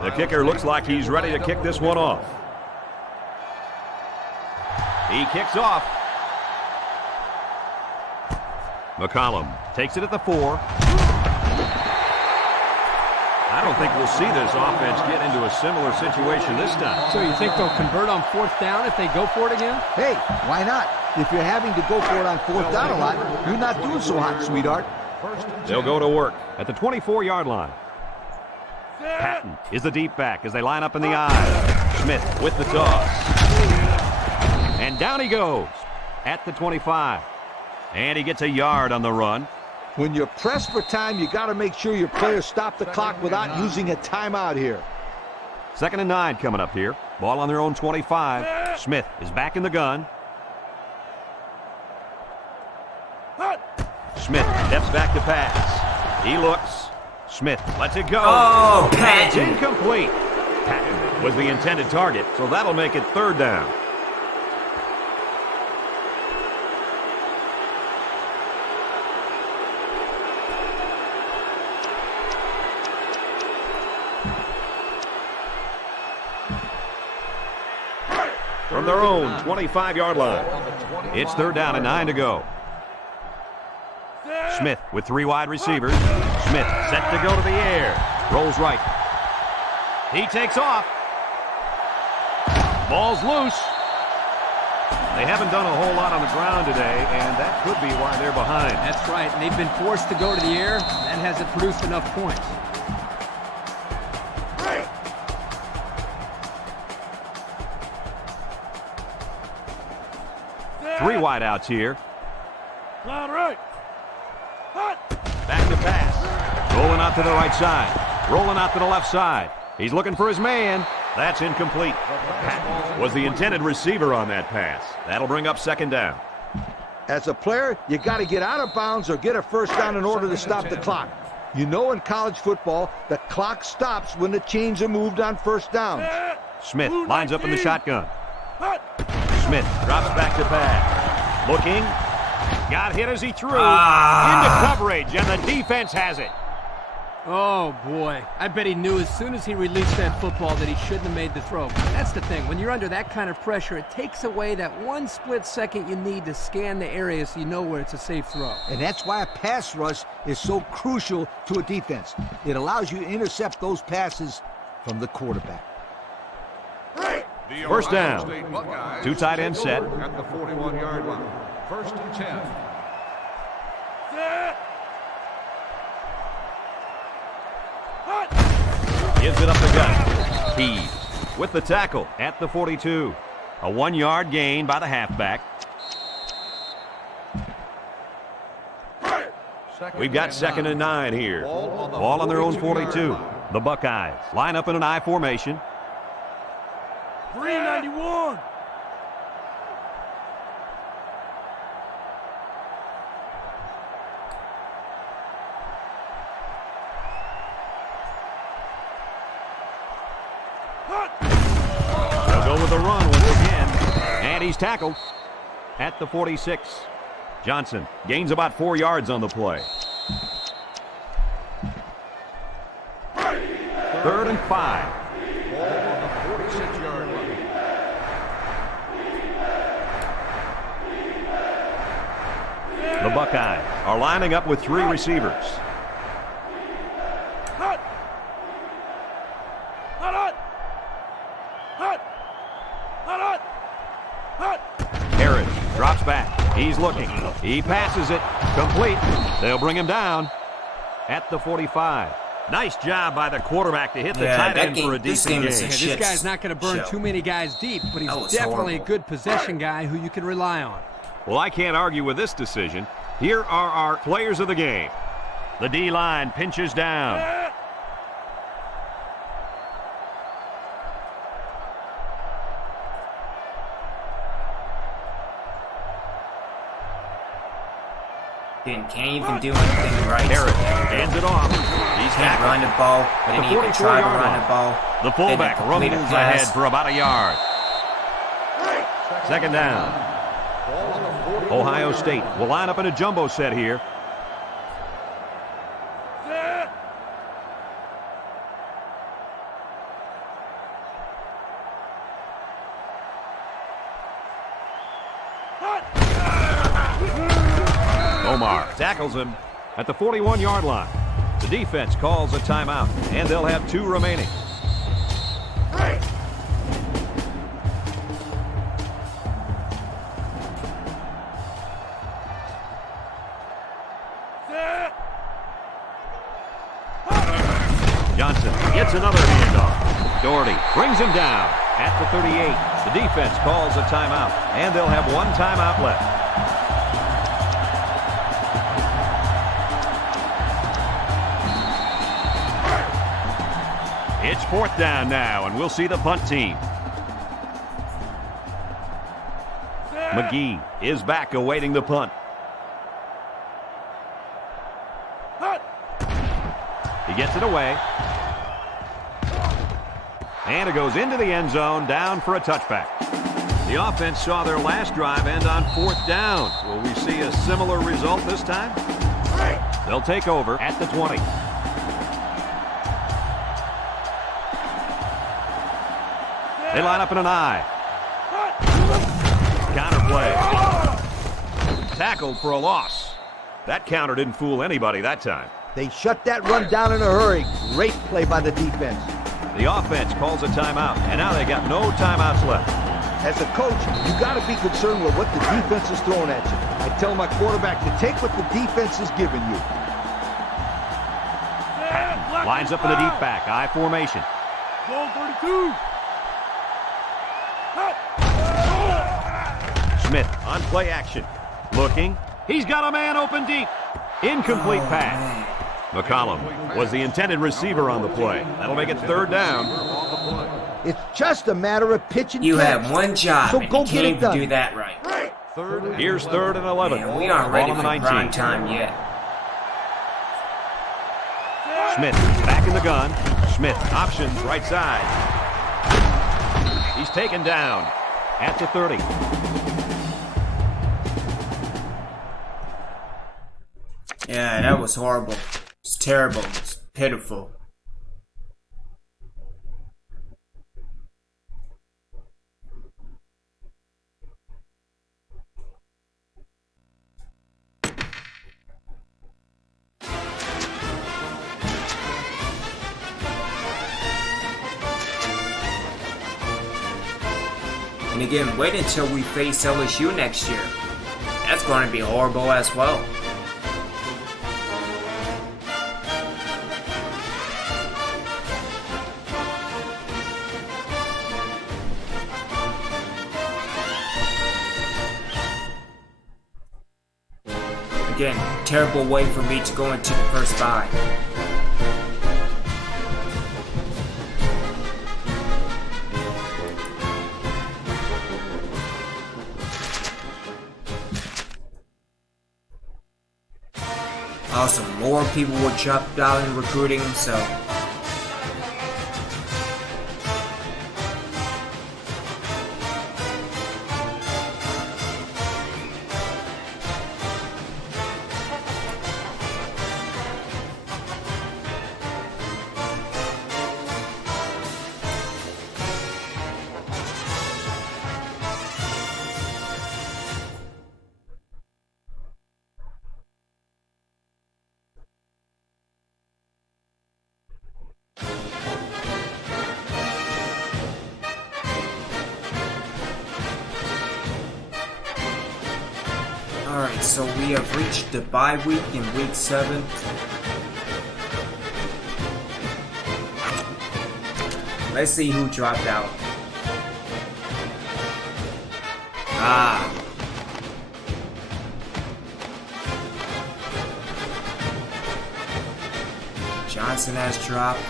The kicker looks like he's ready to kick this one off. He kicks off. McCollum takes it at the 4. I don't think we'll see this offense get into a similar situation this time. So you think they'll convert on 4th down if they go for it again? Hey, why not? If you're having to go for it on 4th down a lot, you're not doing so hot, sweetheart. They'll go to work at the 24-yard line. Patton is the deep back as they line up in the I. Smith with the toss. And down he goes at the 25. And he gets a yard on the run. When you're pressed for time, you got to make sure your players stop the clock without using a timeout here. 2nd and 9 coming up here. Ball on their own 25. Smith is back in the gun. Smith steps back to pass. He looks. Smith lets it go. Oh, It's Patton. incomplete. Patton was the intended target, so that'll make it 3rd down. From their own 25-yard line. It's 3rd down and 9 to go. Smith with 3 wide receivers. Smith set to go to the air. Rolls right. He takes off. Ball's loose. They haven't done a whole lot on the ground today, and that could be why they're behind. That's right, and they've been forced to go to the air. That hasn't produced enough points. Three wideouts here. All right. Back to pass. Rolling out to the right side. Rolling out to the left side. He's looking for his man. That's incomplete. Patton was the intended receiver on that pass. That'll bring up 2nd down. As a player, you got to get out of bounds or get a 1st down in order to stop the clock. You know in college football, the clock stops when the chains are moved on 1st down. Smith lines up in the shotgun. Smith drops back to pass. Looking. Got hit as he threw. Into coverage, and the defense has it. Oh, boy. I bet he knew as soon as he released that football that he shouldn't have made the throw. That's the thing. When you're under that kind of pressure, it takes away that 1 split second you need to scan the area so you know where it's a safe throw. And that's why a pass rush is so crucial to a defense. It allows you to intercept those passes from the quarterback. 1st down. 2 tight end set. At the 41-yard line. 1st and 10. Gives it up the gut. He with the tackle at the 42. A 1-yard gain by the halfback. We've got 2nd and 9 here. Ball on their own 42. The Buckeyes line up in an I formation. 391. They'll go with the run once again. And he's tackled at the 46. Johnson gains about 4 yards on the play. 3rd and 5. Ball on the 46-yard line. The Buckeyes are lining up with 3 receivers. He's looking. He passes it. Complete. They'll bring him down at the 45. Nice job by the quarterback to hit the tight end for a decent game. This guy's not going to burn too many guys deep, but he's definitely a good possession guy who you can rely on. Well, I can't argue with this decision. Here are our players of the game. The D-line pinches down. Can't even do anything right. Harris hands it off. He's Can't run the ball. Didn't even try to run the ball. The fullback rumbles ahead for about a yard. Second down. Ohio State will line up in a jumbo set here. Omar tackles him at the 41-yard line. The defense calls a timeout, and they'll have 2 remaining. Johnson gets another handoff. Doherty brings him down at the 38. The defense calls a timeout, and they'll have 1 timeout left. It's 4th down now, and we'll see the punt team. McGee is back awaiting the punt. He gets it away. And it goes into the end zone, down for a touchback. The offense saw their last drive end on 4th down. Will we see a similar result this time? They'll take over at the 20. They line up in an I. Counter play. Tackled for a loss. That counter didn't fool anybody that time. They shut that run down in a hurry. Great play by the defense. The offense calls a timeout, and now they got no timeouts left. As a coach, you got to be concerned with what the defense is throwing at you. I tell my quarterback to take what the defense is giving you. Patton lines up in the deep back, I formation. Ball 32. Smith on play action. Looking. He's got a man open deep. Incomplete pass. McCollum was the intended receiver on the play. That'll make it 3rd down. It's just a matter of pitching. You have one job, so and go you get can't it even done. do that right. Here's 3rd and 11. Man, we aren't ready Ball for on the prime 19. time yet. Smith back in the gun. Smith options right side. He's taken down at the 30. Yeah, that was horrible. It's terrible. It's pitiful. And again, wait until we face LSU next year. That's going to be horrible as well. Again, terrible way for me to go into the first bye. Also, more people were dropped out in recruiting, so so we have reached the bye week in week 7. Let's see who dropped out. Johnson has dropped.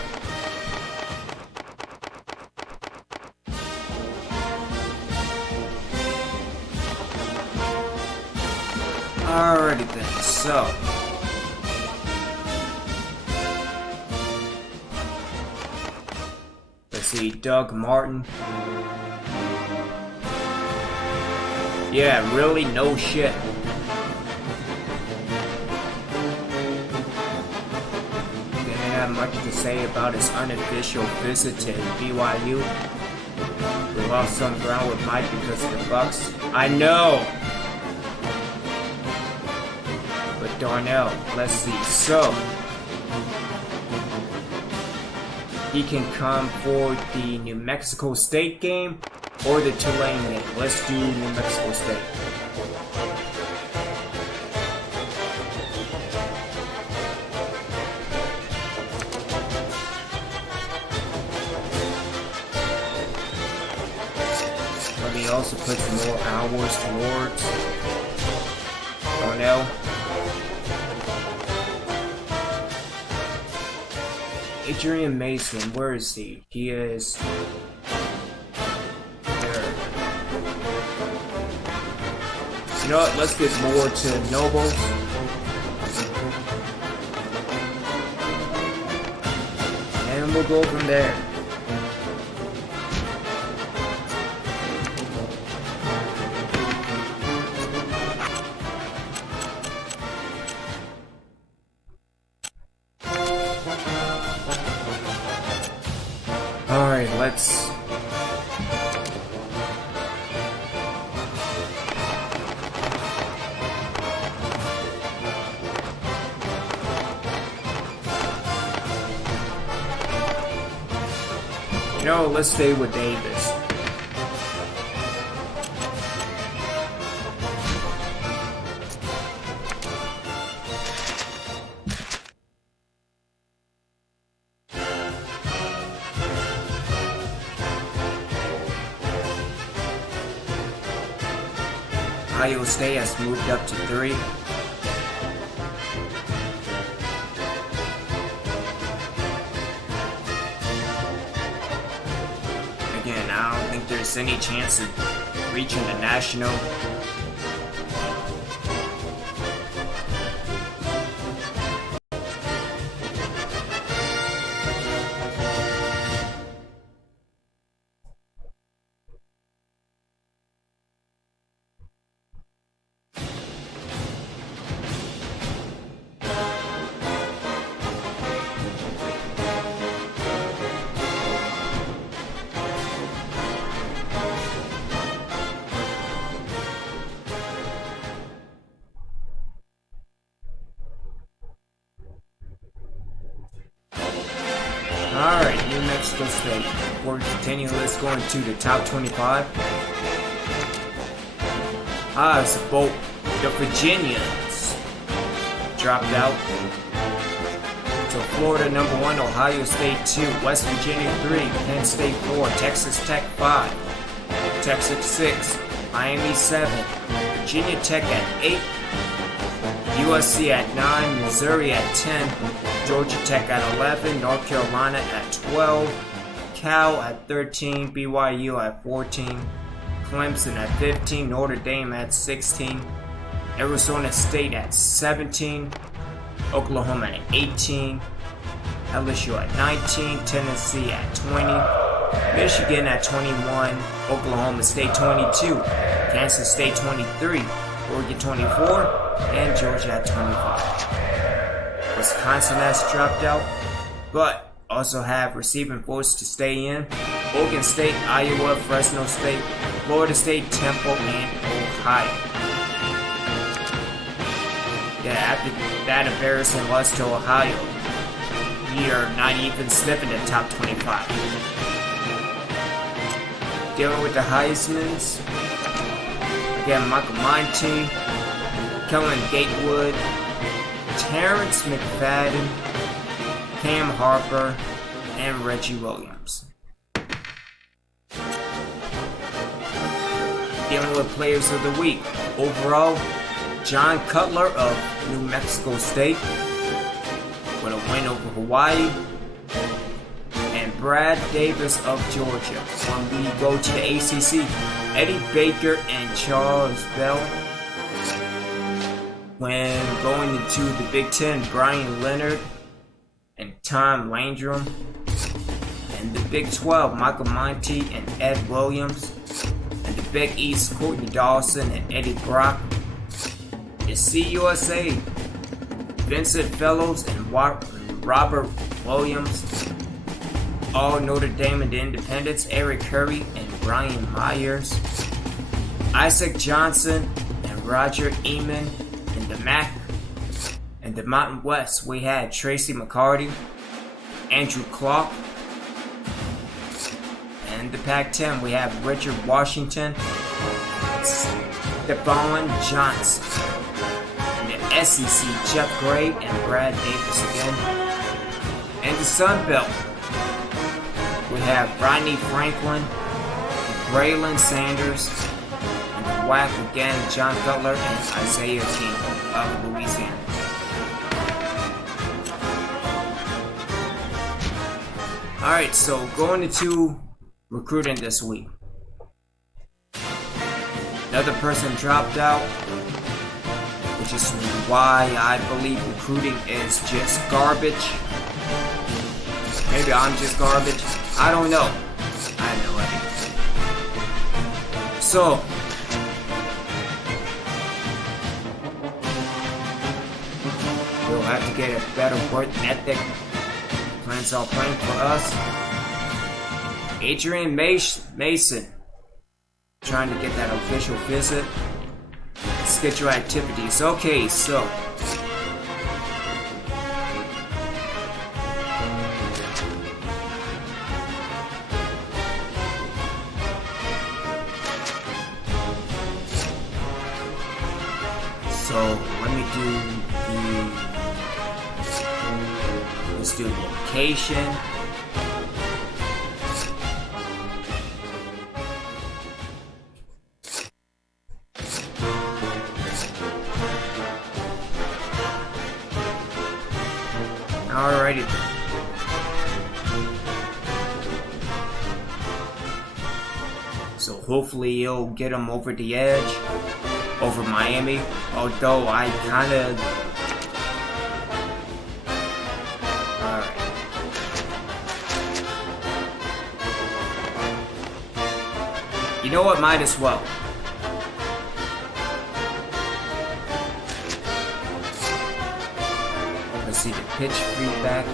Alrighty then, so let's see, Doug Martin. Yeah, really? No shit. Didn't have much to say about his unofficial visit to BYU. We lost some ground with Mike because of the Bucks. I know! But Darnell, let's see. So, he can come for the New Mexico State game or the Tulane game. Let's do New Mexico State. Let me also put some more hours towards Darnell. Adrian Mason, where is he? He is there. You know what? Let's get more to Nobles. And we'll go from there. Alright, let's... You know, let's stay with Davis. Ohio State has moved up to 3. Again, I don't think there's any chance of reaching the national. Alright, New Mexico State. Before we continue, let's go into the top 25. It's both the Virginians dropped out. So Florida number 1, Ohio State 2, West Virginia 3, Penn State 4, Texas Tech 5, Texas 6, Miami 7, Virginia Tech at 8, USC at 9, Missouri at 10, Georgia Tech at 11, North Carolina at 12, Cal at 13, BYU at 14, Clemson at 15, Notre Dame at 16, Arizona State at 17, Oklahoma at 18, LSU at 19, Tennessee at 20, Michigan at 21, Oklahoma State 22, Kansas State 23, Oregon 24, and Georgia at 25. Wisconsin has dropped out, but also have receiving force to stay in. Oregon State, Iowa, Fresno State, Florida State, Temple, and Ohio. Yeah, after that embarrassing loss to Ohio, we are not even sniffing the top 25. Dealing with the Heismans. Again, Michael Monty, Kellen Gatewood, Terrence McFadden, Cam Harper, and Reggie Williams. Dealing with players of the week. Overall, John Cutler of New Mexico State with a win over Hawaii. And Brad Davis of Georgia. When we go to the ACC, Eddie Baker and Charles Bell. When going into the Big Ten, Brian Leonard and Tom Landrum. And the Big 12, Michael Monty and Ed Williams. And the Big East, Courtney Dawson and Eddie Brock. The CUSA, Vincent Fellows and Robert Williams. All Notre Dame and the Independents, Eric Curry and Brian Myers. Isaac Johnson and Roger Eamon in the MAC. In the Mountain West, we had Tracy McCarty, Andrew Clark. And the Pac-10, we have Richard Washington, Stephon Johnson. In the SEC, Jeff Gray and Brad Davis again. And the Sun Belt, we have Rodney Franklin, Braylon Sanders, and the WAC again, John Cutler and Isaiah King of Louisiana. Alright, so going into recruiting this week. Another person dropped out, which is why I believe recruiting is just garbage. Maybe I'm just garbage. I don't know. I have no idea. So, we'll have to get a better work ethic. Plans are playing for us. Adrian Mason, trying to get that official visit. Schedule activities. Okay, so let me let's do location. Alrighty. So hopefully he'll get him over the edge, over Miami. Although I kind of... Alright. You know what? Might as well. Let's see the pitch feedback.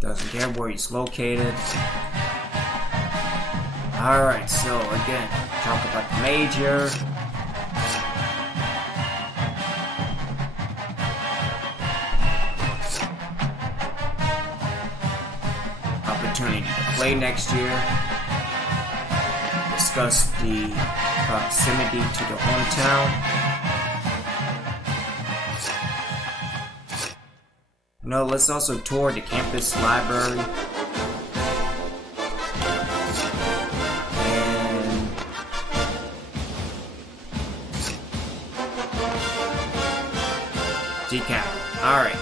Doesn't care where he's located. Alright, so again, talk about the major. Opportunity to play next year. Discuss the proximity to the hometown. No, let's also tour the campus library. And decap. Alright.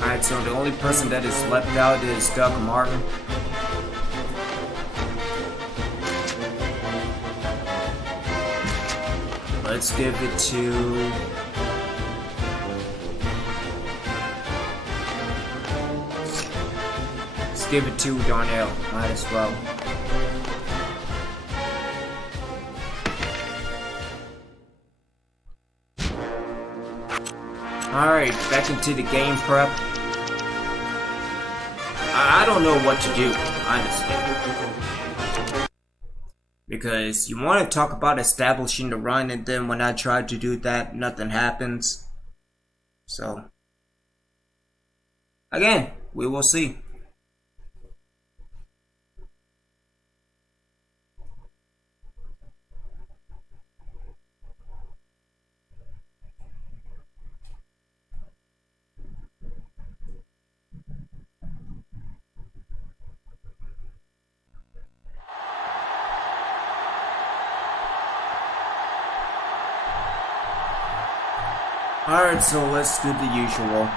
Alright, so the only person that is left out is Doug Martin. Let's give it to... Let's give it to Darnell. Might as well. Alright, back into the game prep. I don't know what to do, honestly. Because you want to talk about establishing the run, and then when I try to do that, nothing happens. So, again, we will see. Alright, so let's do the usual.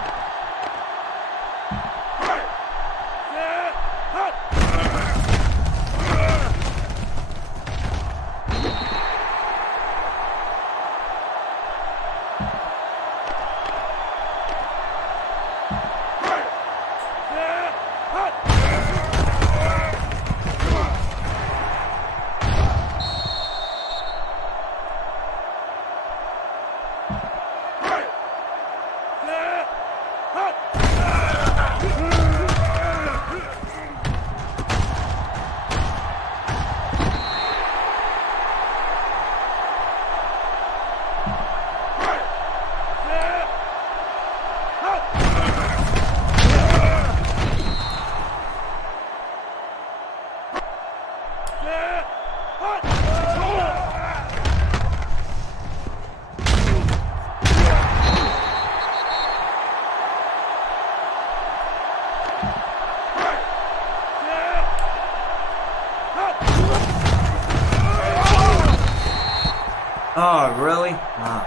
Oh, really? Oh,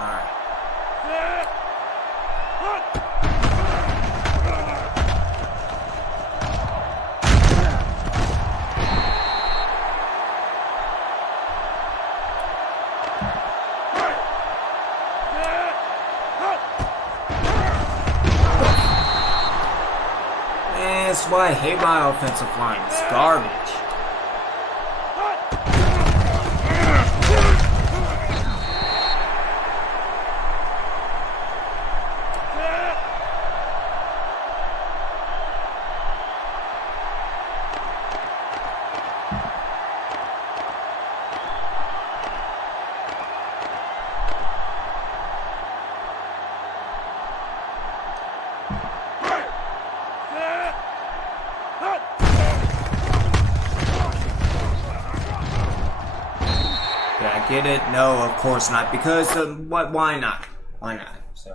alright. That's why I hate my offensive line. It's garbage. Get it? No, of course not. Because why not? Why not? So.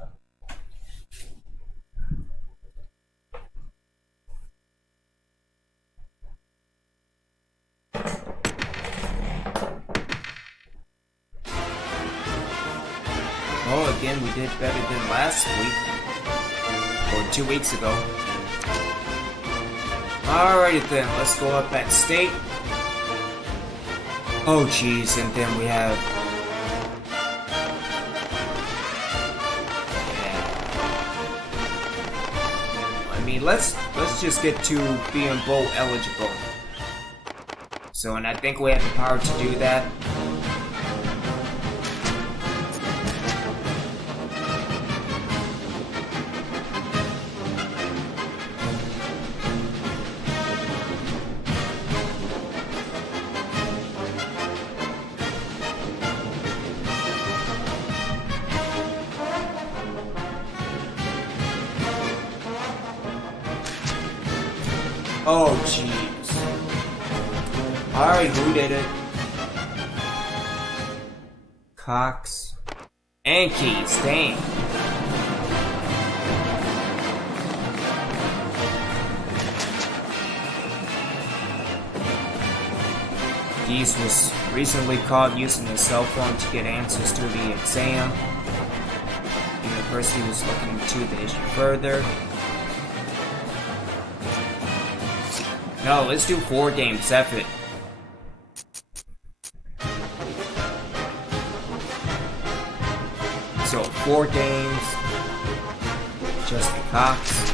Well, again, we did better than last week or 2 weeks ago. Alrighty then, let's go up at state. Oh jeez, and then we have I mean let's just get to being bowl eligible. So, and I think we have the power to do that. Oh, jeez. Alright, who did it? Cox. And Keys, dang. Keys was recently caught using his cell phone to get answers to the exam. The university was looking into the issue further. No, let's do 4 games, F it. So, 4 games. Justin Cox.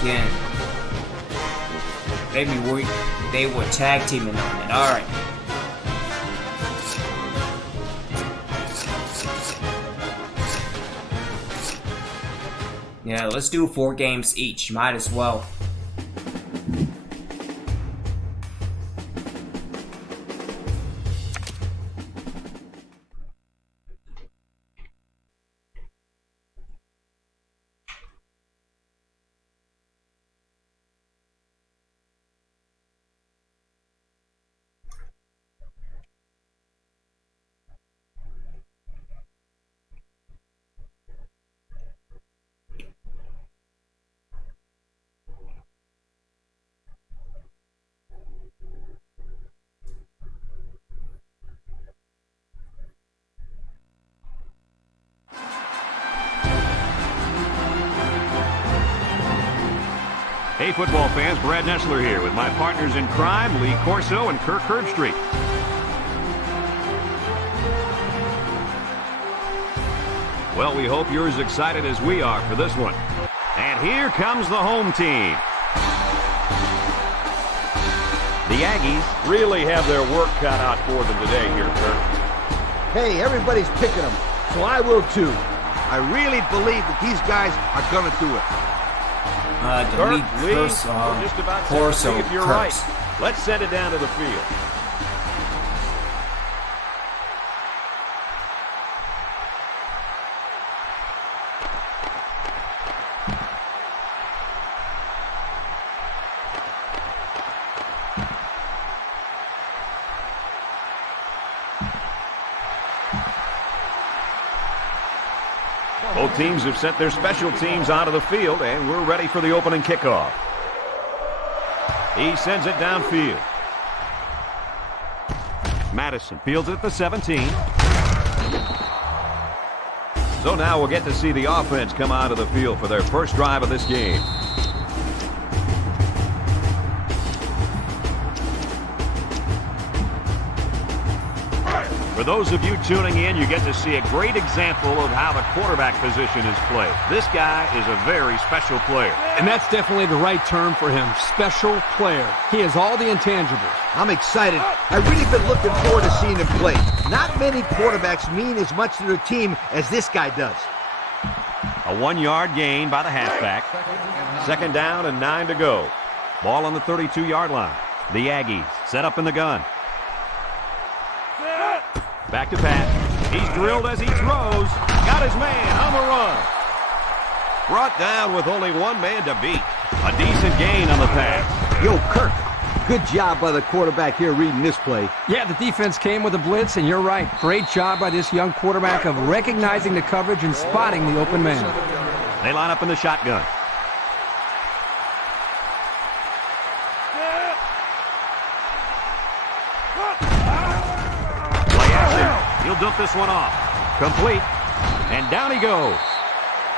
Again. Maybe they were tag teaming on it. Alright. Yeah, let's do 4 games each. Might as well. Hey, football fans, Brad Nessler here with my partners in crime, Lee Corso and Kirk Herbstreit. Well, we hope you're as excited as we are for this one. And here comes the home team. The Aggies really have their work cut out for them today here, Kirk. Hey, everybody's picking them, so I will too. I really believe that these guys are going to do it. Kirk, Lee, we're just about to see if you're right. Let's send it down to the field. Both teams have sent their special teams onto the field, and we're ready for the opening kickoff. He sends it downfield. Madison fields it at the 17. So now we'll get to see the offense come onto the field for their first drive of this game. For those of you tuning in, you get to see a great example of how the quarterback position is played. This guy is a very special player. And that's definitely the right term for him, special player. He has all the intangibles. I'm excited. I've really been looking forward to seeing him play. Not many quarterbacks mean as much to their team as this guy does. A 1-yard gain by the halfback. Second down and 9 to go. Ball on the 32-yard line. The Aggies set up in the gun. Back to pass. He's drilled as he throws. Got his man on the run. Brought down with only one man to beat. A decent gain on the pass. Yo, Kirk, good job by the quarterback here reading this play. Yeah, the defense came with a blitz, and you're right. Great job by this young quarterback of recognizing the coverage and spotting the open man. They line up in the shotgun. He'll dump this one off. Complete. And down he goes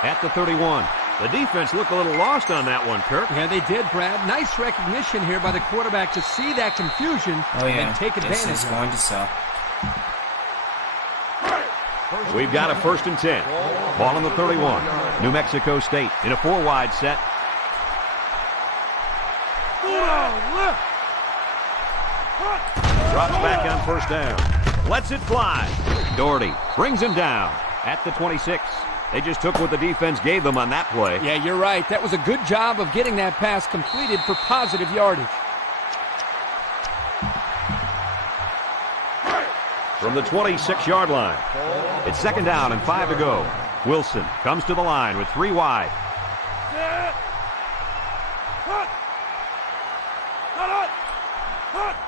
at the 31. The defense looked a little lost on that one, Kirk. Yeah, they did, Brad. Nice recognition here by the quarterback to see that confusion and take advantage. This is going to suck. We've got a 1st and 10. Ball on the 31. New Mexico State in a 4-wide set. Drops back on 1st down. Lets it fly. Doherty brings him down at the 26. They just took what the defense gave them on that play. Yeah, you're right. That was a good job of getting that pass completed for positive yardage. From the 26-yard line. It's 2nd down and 5 to go. Wilson comes to the line with 3 wide.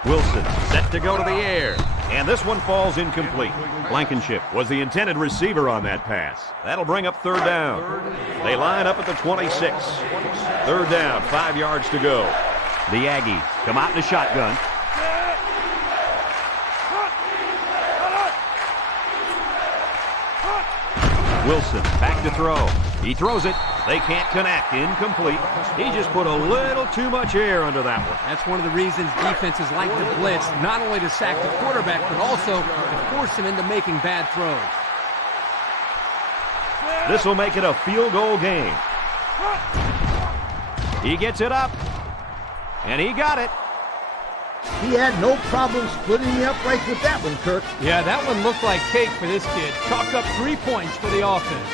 Wilson set to go to the air. And this one falls incomplete. Blankenship was the intended receiver on that pass. That'll bring up 3rd down. They line up at the 26. 3rd down, 5 yards to go. The Aggies come out in a shotgun. Wilson back to throw. He throws it. They can't connect. Incomplete. He just put a little too much air under that one. That's one of the reasons defenses like to blitz, not only to sack the quarterback, but also to force him into making bad throws. This will make it a field goal game. He gets it up. And he got it. He had no problem splitting the uprights with that one, Kirk. Yeah, that one looked like cake for this kid. Chalk up 3 points for the offense.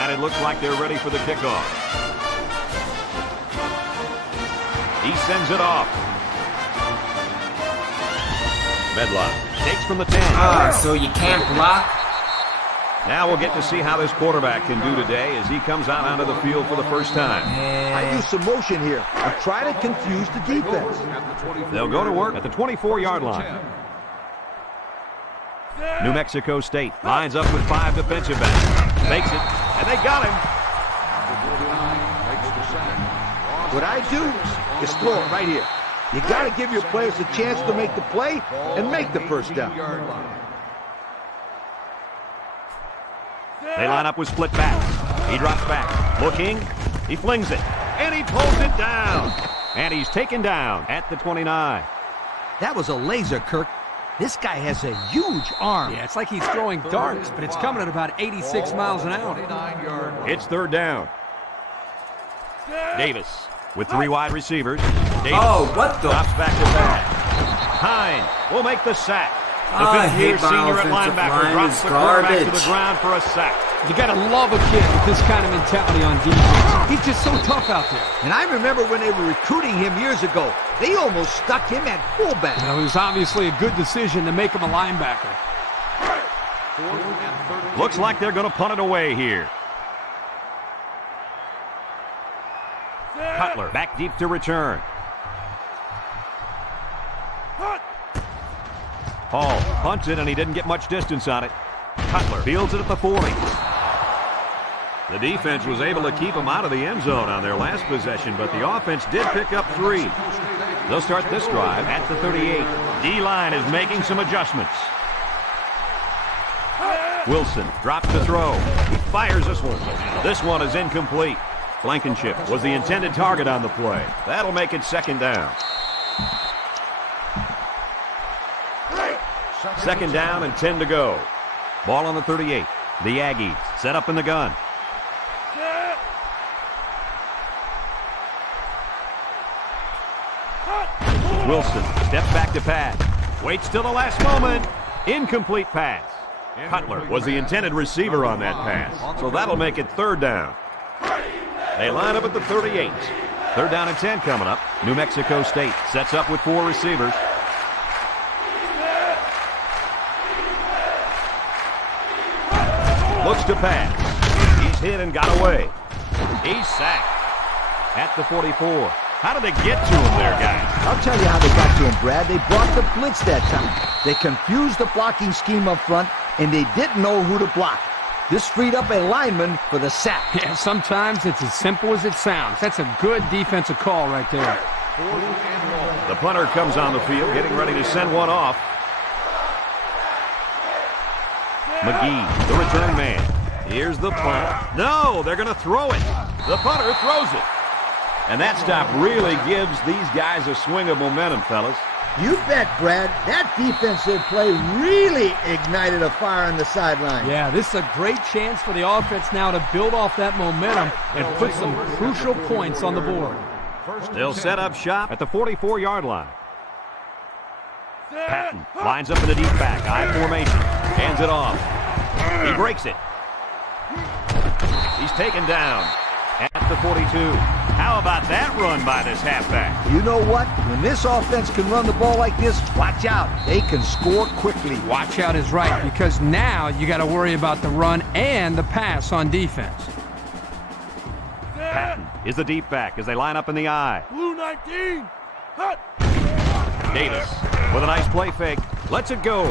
And it looks like they're ready for the kickoff. He sends it off. Medlock takes from the 10. So you can't block? Now we'll get to see how this quarterback can do today as he comes out onto the field for the first time. I use some motion here and try to confuse the defense. They'll go to work at the 24-yard line. New Mexico State lines up with 5 defensive backs. Fakes it, and they got him. What I do is throw it right here. You got to give your players a chance to make the play and make the first down. They line up with split backs. He drops back. Looking. He flings it. And he pulls it down. And he's taken down at the 29. That was a laser, Kirk. This guy has a huge arm. Yeah, it's like he's throwing darts, but it's coming at about 86 miles an hour. It's third down. Davis with 3 wide receivers. Davis what the? drops back to back. Hines will make the sack. The I fifth-year hate my senior at offensive linebacker line. drops It's the quarterback to garbage. the ground for a sack. You got to love a kid with this kind of mentality on defense. He's just so tough out there. And I remember when they were recruiting him years ago, they almost stuck him at fullback. You know, it was obviously a good decision to make him a linebacker. Looks like they're going to punt it away here. Cutler back deep to return. Hall punts it, and he didn't get much distance on it. Cutler fields it at the 40. The defense was able to keep him out of the end zone on their last possession, but the offense did pick up 3. They'll start this drive at the 38. D-line is making some adjustments. Wilson drops to throw. He fires this one. This one is incomplete. Blankenship was the intended target on the play. That'll make it second down. Second down and 10 to go. Ball on the 38. The Aggies set up in the gun. Wilson steps back to pass. Waits till the last moment. Incomplete pass. Cutler was the intended receiver on that pass. So that'll make it third down. They line up at the 38. Third down and 10 coming up. New Mexico State sets up with 4 receivers. Looks to pass. He's hit and got away. He's sacked at the 44. How did they get to him there, guys? I'll tell you how they got to him, Brad. They brought the blitz that time. They confused the blocking scheme up front, and they didn't know who to block. This freed up a lineman for the sack. Yeah, sometimes it's as simple as it sounds. That's a good defensive call right there. The punter comes on the field, getting ready to send one off. McGee, the return man. Here's the punt. No, they're going to throw it. The punter throws it. And that stop really gives these guys a swing of momentum, fellas. You bet, Brad. That defensive play really ignited a fire on the sideline. Yeah, this is a great chance for the offense now to build off that momentum and put some crucial points on the board. They'll set up shop at the 44-yard line. Patton lines up in the deep back, I formation. Hands it off. He breaks it. He's taken down at the 42. How about that run by this halfback? You know what? When this offense can run the ball like this, watch out. They can score quickly. Watch out is right, because now you got to worry about the run and the pass on defense. Patton is the deep back as they line up in the eye. Blue 19. Hut. Davis with a nice play fake. Lets it go.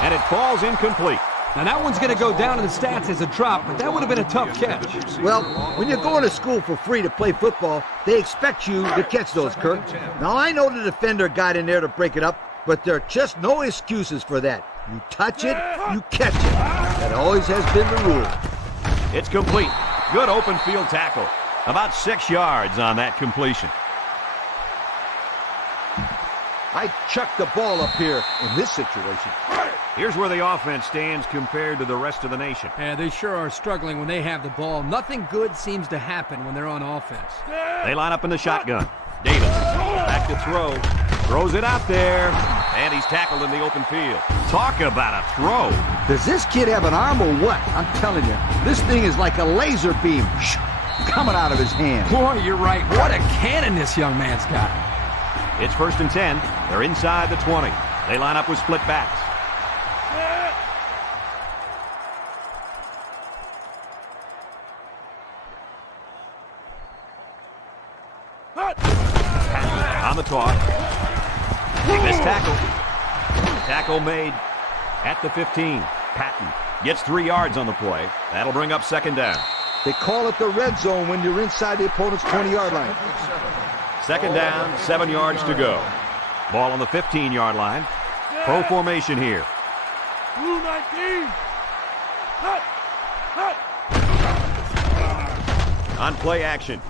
And it falls incomplete. Now that one's going to go down in the stats as a drop, but that would have been a tough catch. Well, when you're going to school for free to play football, they expect you to catch those, Kirk. Now, I know the defender got in there to break it up, but there are just no excuses for that. You touch it, you catch it. That always has been the rule. It's complete. Good open field tackle. About 6 yards on that completion. I chucked the ball up here in this situation. Here's where the offense stands compared to the rest of the nation. Yeah, they sure are struggling when they have the ball. Nothing good seems to happen when they're on offense. They line up in the shotgun. Davis back to throw. Throws it out there. And he's tackled in the open field. Talk about a throw. Does this kid have an arm or what? I'm telling you, this thing is like a laser beam coming out of his hand. Boy, you're right. What a cannon this young man's got. It's first and 10. They're inside the 20. They line up with split backs. On the toss. This tackle. Tackle made at the 15. Patton gets 3 yards on the play. That'll bring up second down. They call it the red zone when you're inside the opponent's 20-yard line. Second down, 7 yards to go. Ball on the 15-yard line. Pro formation here. Blue 19. Hut. On play action.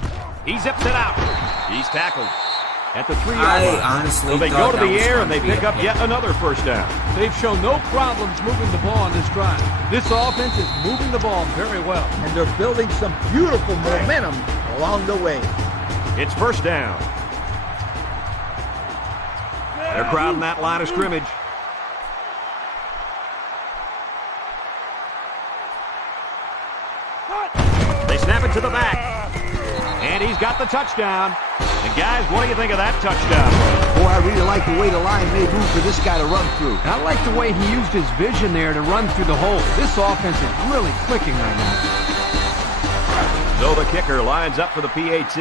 He zips it out. He's tackled at the 3-yard line. I honestly So they thought go to that the was air gonna and they be pick a up pick. yet another first down. They've shown no problems moving the ball on this drive. This offense is moving the ball very well. And they're building some beautiful momentum along the way. It's first down. They're crowding that line of scrimmage. They snap it to the back. And he's got the touchdown. And guys, what do you think of that touchdown? Boy, I really like the way the line made room for this guy to run through. I like the way he used his vision there to run through the hole. This offense is really clicking right now. So the kicker lines up for the PAT.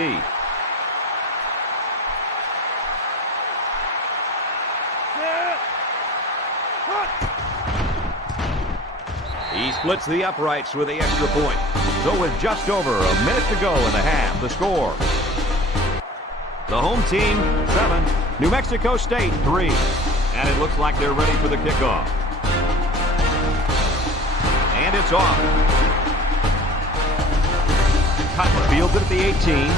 He splits the uprights with the extra point. So with just over a minute to go in the half, the score. The home team, 7. New Mexico State, 3. And it looks like they're ready for the kickoff. And it's off. Cutler fields it at the 18.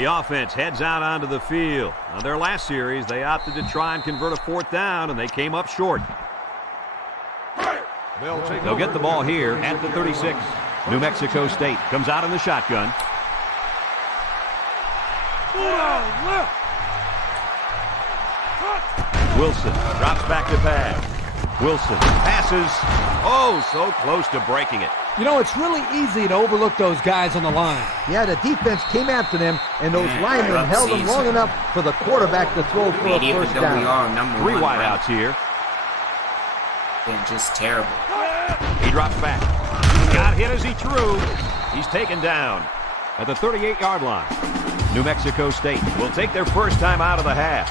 The offense heads out onto the field. On their last series, they opted to try and convert a 4th down, and they came up short. They'll get the ball here at the 36. New Mexico State comes out in the shotgun. Wilson drops back to pass. Wilson passes. Oh, so close to breaking it. You know, it's really easy to overlook those guys on the line. Yeah, the defense came after them, and those linemen held them long enough for the quarterback to throw for a Even first though we down. are number Three one wideouts here. They're just terrible. He drops back. He got hit as he threw. He's taken down at the 38-yard line. New Mexico State will take their first time out of the half.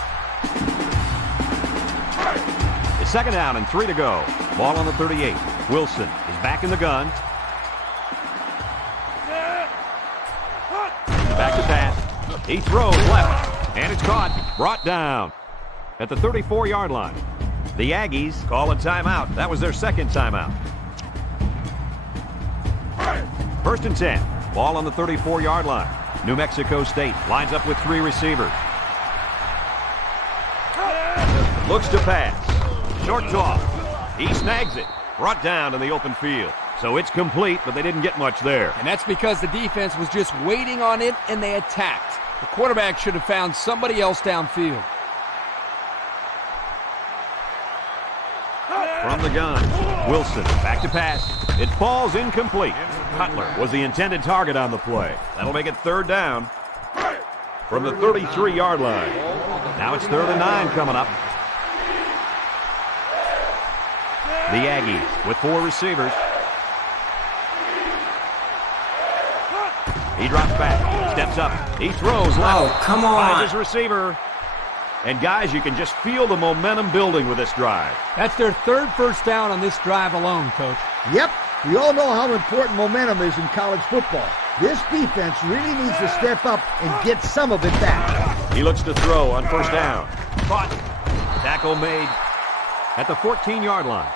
It's second down and 3 to go. Ball on the 38. Wilson is back in the gun. Back to pass. He throws left, and it's caught. Brought down at the 34-yard line. The Aggies call a timeout. That was their second timeout. First and 10. Ball on the 34-yard line. New Mexico State lines up with 3 receivers. Looks to pass. Short toss. He snags it. Brought down in the open field. So it's complete, but they didn't get much there. And that's because the defense was just waiting on it, and they attacked. The quarterback should have found somebody else downfield. From the gun, Wilson back to pass. It falls incomplete. Cutler was the intended target on the play. That'll make it third down from the 33-yard line. Now it's 3rd and 9 coming up. The Aggies with 4 receivers. He drops back, steps up, he throws left. Oh, come on. Finds his receiver. And guys, you can just feel the momentum building with this drive. That's their 3rd first down on this drive alone, Coach. Yep, we all know how important momentum is in college football. This defense really needs to step up and get some of it back. He looks to throw on first down. Caught. Tackle made at the 14-yard line.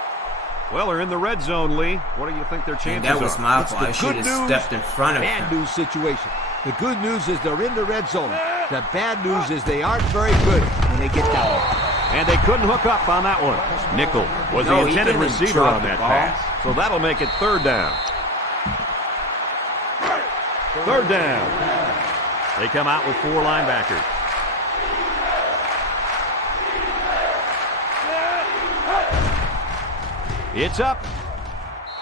Well, they're in the red zone, Lee. What do you think their chances And that was are? my It's fault. I the should good have news, stepped in front of bad him. news situation. The good news is they're in the red zone. The bad news is they aren't very good when they get down. And they couldn't hook up on that one. Nickel was No, the he intended didn't receiver drop on the that ball. pass. So that'll make it third down. Third down. They come out with 4 linebackers. It's up.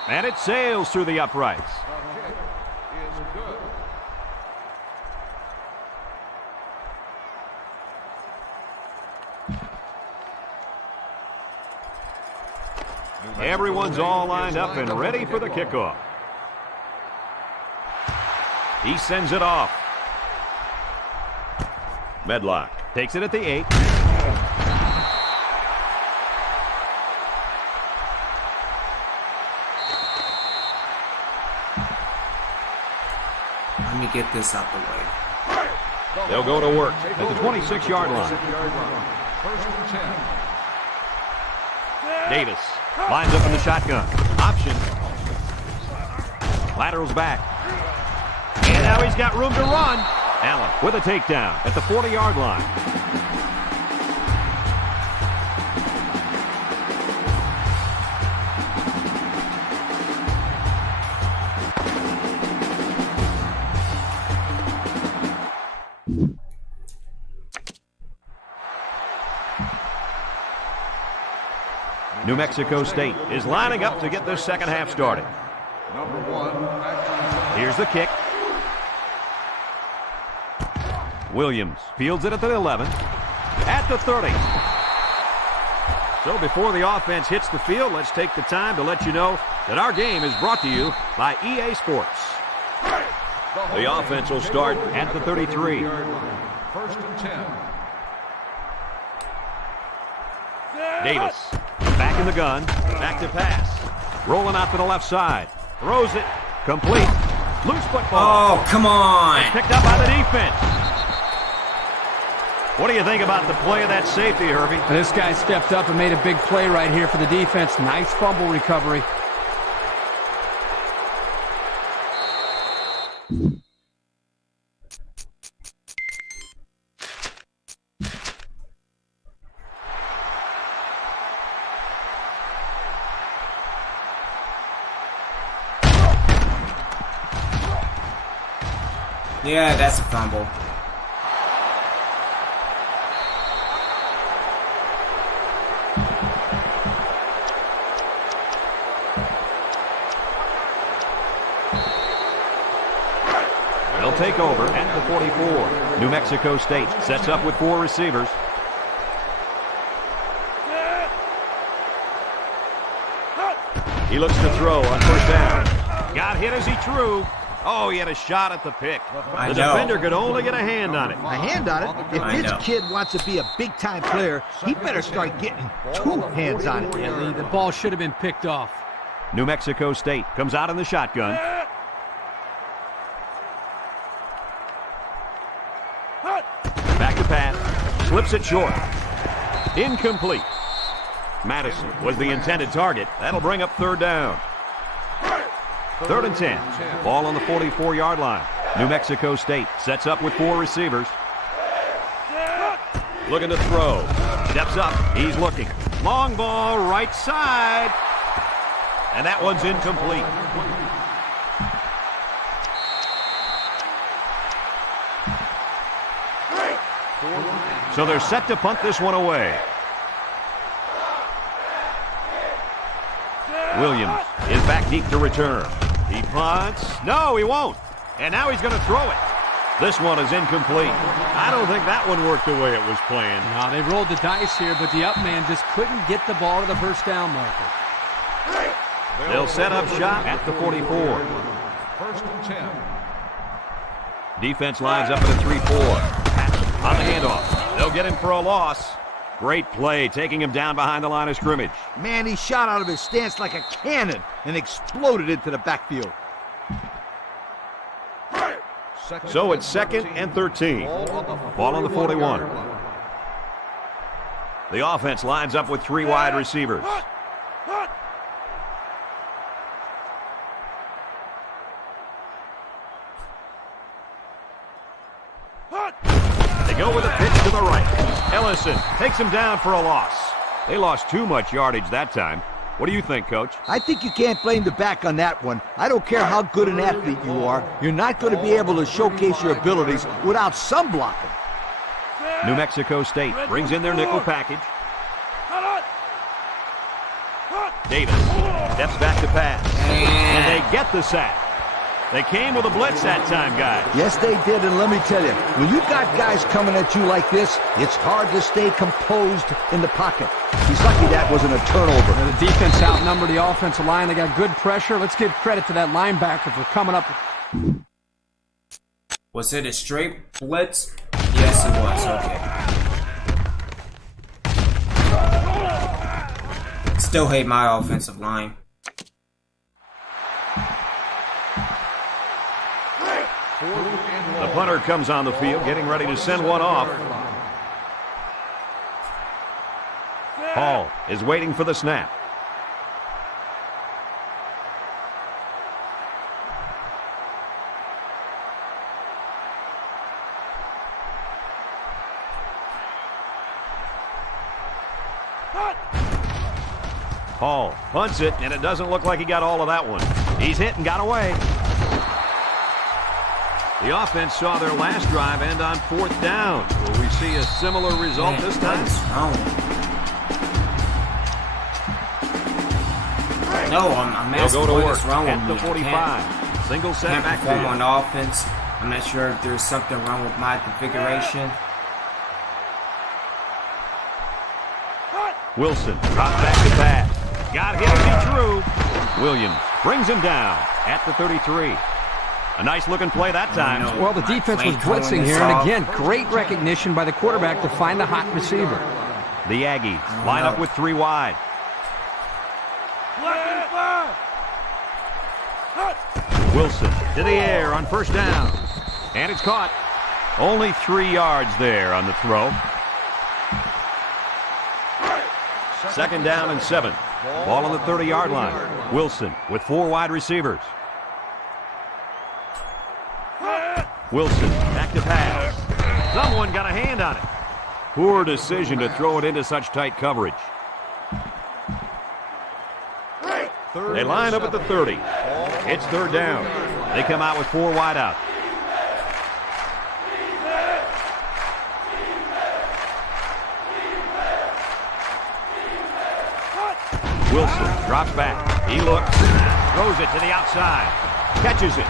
And it sails through the uprights. Is good. Everyone's all lined up and ready for the kickoff. He sends it off. Medlock takes it at the 8. Let me get this out the way. They'll go to work at the 26-yard line. First and 10. Davis lines up in the shotgun. Option. Laterals back. And now he's got room to run. Allen with a takedown at the 40-yard line. New Mexico State is lining up to get this second half started. Number 1, action. Here's the kick. Williams fields it at the 11, at the 30. So before the offense hits the field, let's take the time to let you know that our game is brought to you by EA Sports. The offense will start at the 33. First and 10. Davis back in the gun, back to pass. Rolling out to the left side. Throws it, complete. Loose football. Oh, come on. Picked up by the defense. What do you think about the play of that safety, Herbie? This guy stepped up and made a big play right here for the defense. Nice fumble recovery. Yeah, that's a fumble. They'll take over at the 44. New Mexico State sets up with 4 receivers. He looks to throw on first down. Got hit as he threw. Oh, he had a shot at the pick. The defender could only get a hand on it. A hand on it? If this kid wants to be a big-time player, he better start getting 2 hands on it. Yeah, Lee, the ball should have been picked off. New Mexico State comes out in the shotgun. Back to pass. Slips it short. Incomplete. Madison was the intended target. That'll bring up third down. 3rd and 10. Ball on the 44-yard line. New Mexico State sets up with 4 receivers. Looking to throw. Steps up. He's looking. Long ball, right side. And that one's incomplete. So they're set to punt this one away. Williams is back deep to return. He punts. No, he won't. And now he's going to throw it. This one is incomplete. I don't think that one worked the way it was planned. No, they rolled the dice here, but the up man just couldn't get the ball to the first down marker. They'll set up shop at the 44. First and 10. Defense lines up at a 3-4. On the handoff. They'll get him for a loss. Great play, taking him down behind the line of scrimmage. Man, he shot out of his stance like a cannon and exploded into the backfield. So it's 2nd and 13. Ball on the 41. The offense lines up with 3 wide receivers. They go with a pitch to the right. Ellison takes him down for a loss. They lost too much yardage that time. What do you think, Coach? I think you can't blame the back on that one. I don't care how good an athlete you are. You're not going to be able to showcase your abilities without some blocking. New Mexico State brings in their nickel package. Davis steps back to pass. And they get the sack. They came with a blitz that time, guys. Yes, they did, and let me tell you, when you got guys coming at you like this, it's hard to stay composed in the pocket. He's lucky that wasn't a turnover. Well, the defense outnumbered the offensive line. They got good pressure. Let's give credit to that linebacker for coming up. Was it a straight blitz? Yes, it was. Okay. Still hate my offensive line. The punter comes on the field, getting ready to send one off. Hall is waiting for the snap. Hall punts it, and it doesn't look like he got all of that one. He's hit and got away. The offense saw their last drive end on 4th down. Will we see a similar result this time? No, I'm asking They'll go to what's work wrong at with the me. 45. Single set Can't backfield. perform on offense. I'm not sure if there's something wrong with my configuration. Wilson drops back to pass. Got hit as he threw. Williams brings him down at the 33. A nice-looking play that time. Well, the defense was blitzing here, and again, great recognition by the quarterback to find the hot receiver. The Aggies line up with 3 wide. Wilson to the air on 1st down. And it's caught. Only 3 yards there on the throw. 2nd down and 7. Ball on the 30-yard line. Wilson with 4 wide receivers. Wilson back to pass. Someone got a hand on it. Poor decision to throw it into such tight coverage. They line up at the 30. It's 3rd down. They come out with 4 wide out. Wilson drops back. He looks. Throws it to the outside. Catches it.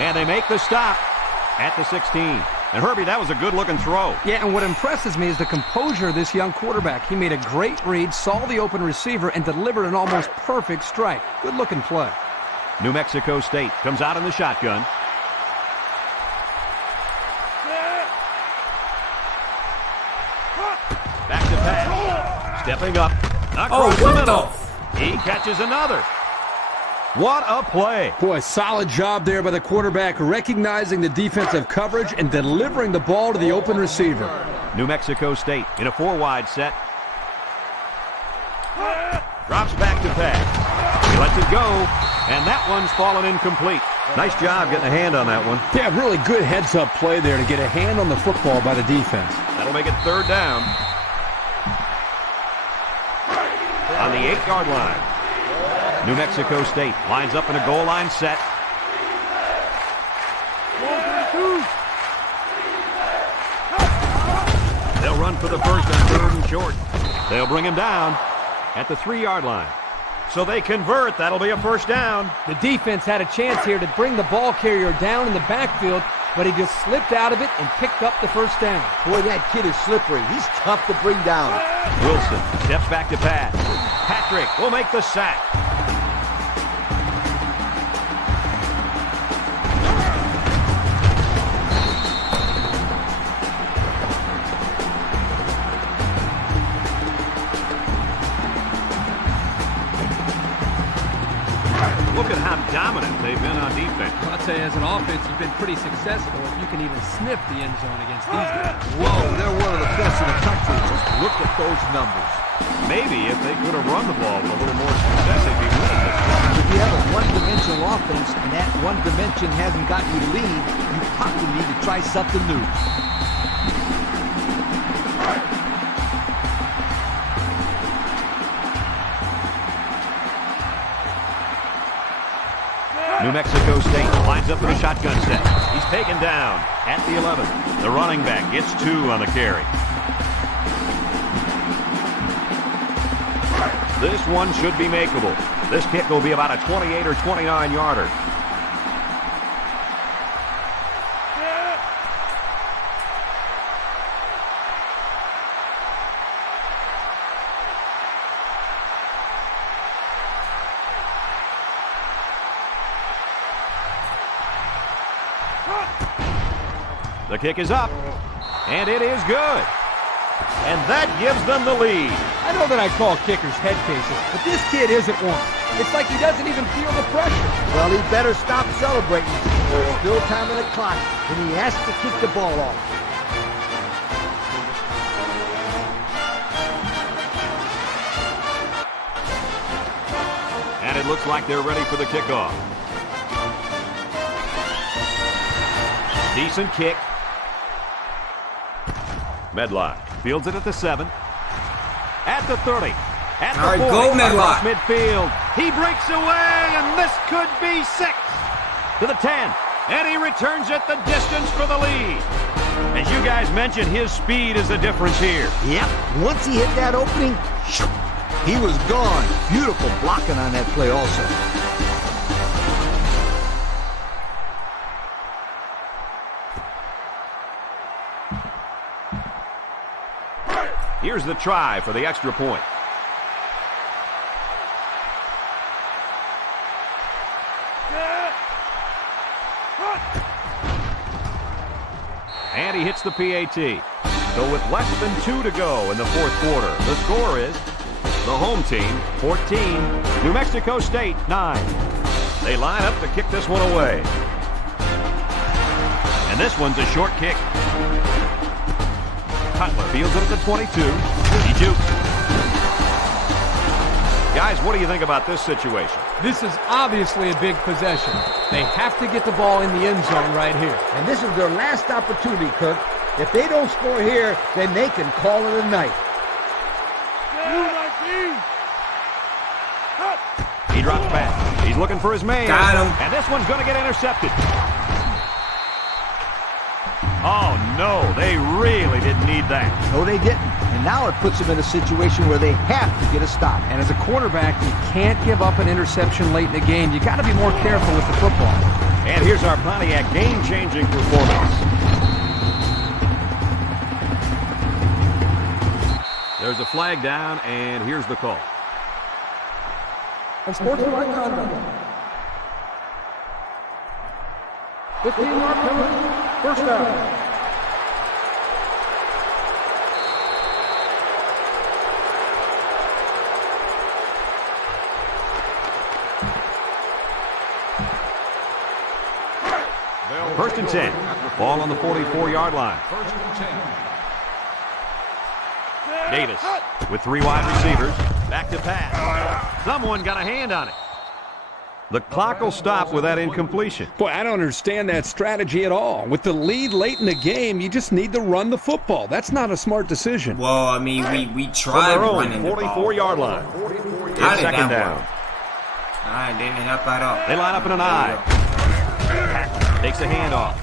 And they make the stop at the 16. And Herbie, that was a good-looking throw. Yeah, and what impresses me is the composure of this young quarterback. He made a great read, saw the open receiver, and delivered an almost perfect strike. Good-looking play. New Mexico State comes out in the shotgun. Back to pass. Stepping up. Across the middle. He catches another. What a play. Boy, solid job there by the quarterback, recognizing the defensive coverage and delivering the ball to the open receiver. New Mexico State in a 4-wide set. Drops back to pass. He lets it go, and that one's fallen incomplete. Nice job getting a hand on that one. Yeah, really good heads-up play there to get a hand on the football by the defense. That'll make it 3rd down. On the 8-yard line. New Mexico State lines up in a goal line set. They'll run for the first on 3rd and short. They'll bring him down at the 3-yard line. So they convert. That'll be a 1st down. The defense had a chance here to bring the ball carrier down in the backfield, but he just slipped out of it and picked up the 1st down. Boy, that kid is slippery. He's tough to bring down. Wilson steps back to pass. Patrick will make the sack. Look at how dominant they've been on defense. I'll tell you, as an offense, you've been pretty successful if you can even sniff the end zone against these guys. Whoa, they're one of the best in the country. Just look at those numbers. Maybe if they could have run the ball with a little more success, they'd be winning this game. If you have a one-dimensional offense and that one dimension hasn't got you lead, you probably need to try something new. New Mexico State lines up in a shotgun set. He's taken down at the 11. The running back gets 2 on the carry. This one should be makeable. This kick will be about a 28 or 29-yarder. The kick is up, and it is good. And that gives them the lead. I know that I call kickers head cases, but this kid isn't one. It's like he doesn't even feel the pressure. Well, he better stop celebrating. There's still time on the clock, and he has to kick the ball off. And it looks like they're ready for the kickoff. Decent kick. Medlock fields it at the 7. At the 30. At the 40. Go Medlock. Across midfield. He breaks away, and this could be 6. To the 10. And he returns it the distance for the lead. As you guys mentioned, his speed is the difference here. Yep. Once he hit that opening, he was gone. Beautiful blocking on that play also. Here's the try for the extra point. And he hits the PAT. So with less than 2 to go in the fourth quarter, the score is the home team 14, New Mexico State 9. They line up to kick this one away. And this one's a short kick. Cutler fields it at the 22. He jukes. Guys, what do you think about this situation? This is obviously a big possession. They have to get the ball in the end zone right here. And this is their last opportunity, Kirk. If they don't score here, then they can call it a night. He drops back. He's looking for his man. Got him. And this one's going to get intercepted. Oh, no, they really didn't need that. No, they didn't. And now it puts them in a situation where they have to get a stop. And as a quarterback, you can't give up an interception late in the game. You got to be more careful with the football. And here's our Pontiac game-changing performance. There's a flag down, and here's the call. Unsportsmanlike conduct. 15-yard penalty. First down. First and 10. Ball on the 44-yard line. First and 10. Davis with 3 wide receivers. Back to pass. Someone got a hand on it. The clock will stop with that incompletion. Boy, I don't understand that strategy at all. With the lead late in the game, you just need to run the football. That's not a smart decision. Well, I mean, we From tried their own running the ball. 44-yard line. How It's did second that down. work? I didn't help at all. They line up in an I. Takes a handoff.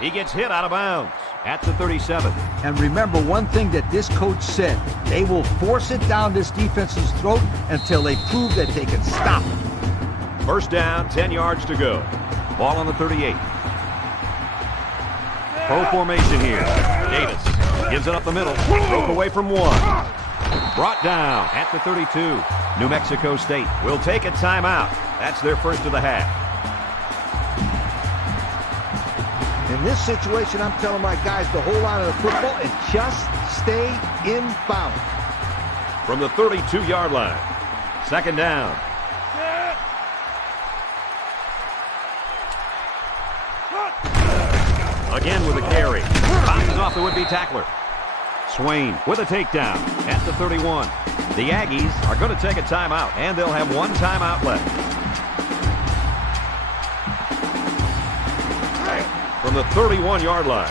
He gets hit out of bounds at the 37. And remember one thing that this coach said. They will force it down this defense's throat until they prove that they can stop it. First down, 10 yards to go. Ball on the 38. Pro formation here. Davis gives it up the middle. Broke away from 1. Brought down at the 32. New Mexico State will take a timeout. That's their first of the half. In this situation, I'm telling my guys to hold on to the football and just stay in bounds. From the 32-yard line. Second down. Again with a carry. Bounces off the would-be tackler. Swain with a takedown at the 31. The Aggies are going to take a timeout, and they'll have 1 timeout left. From the 31-yard line.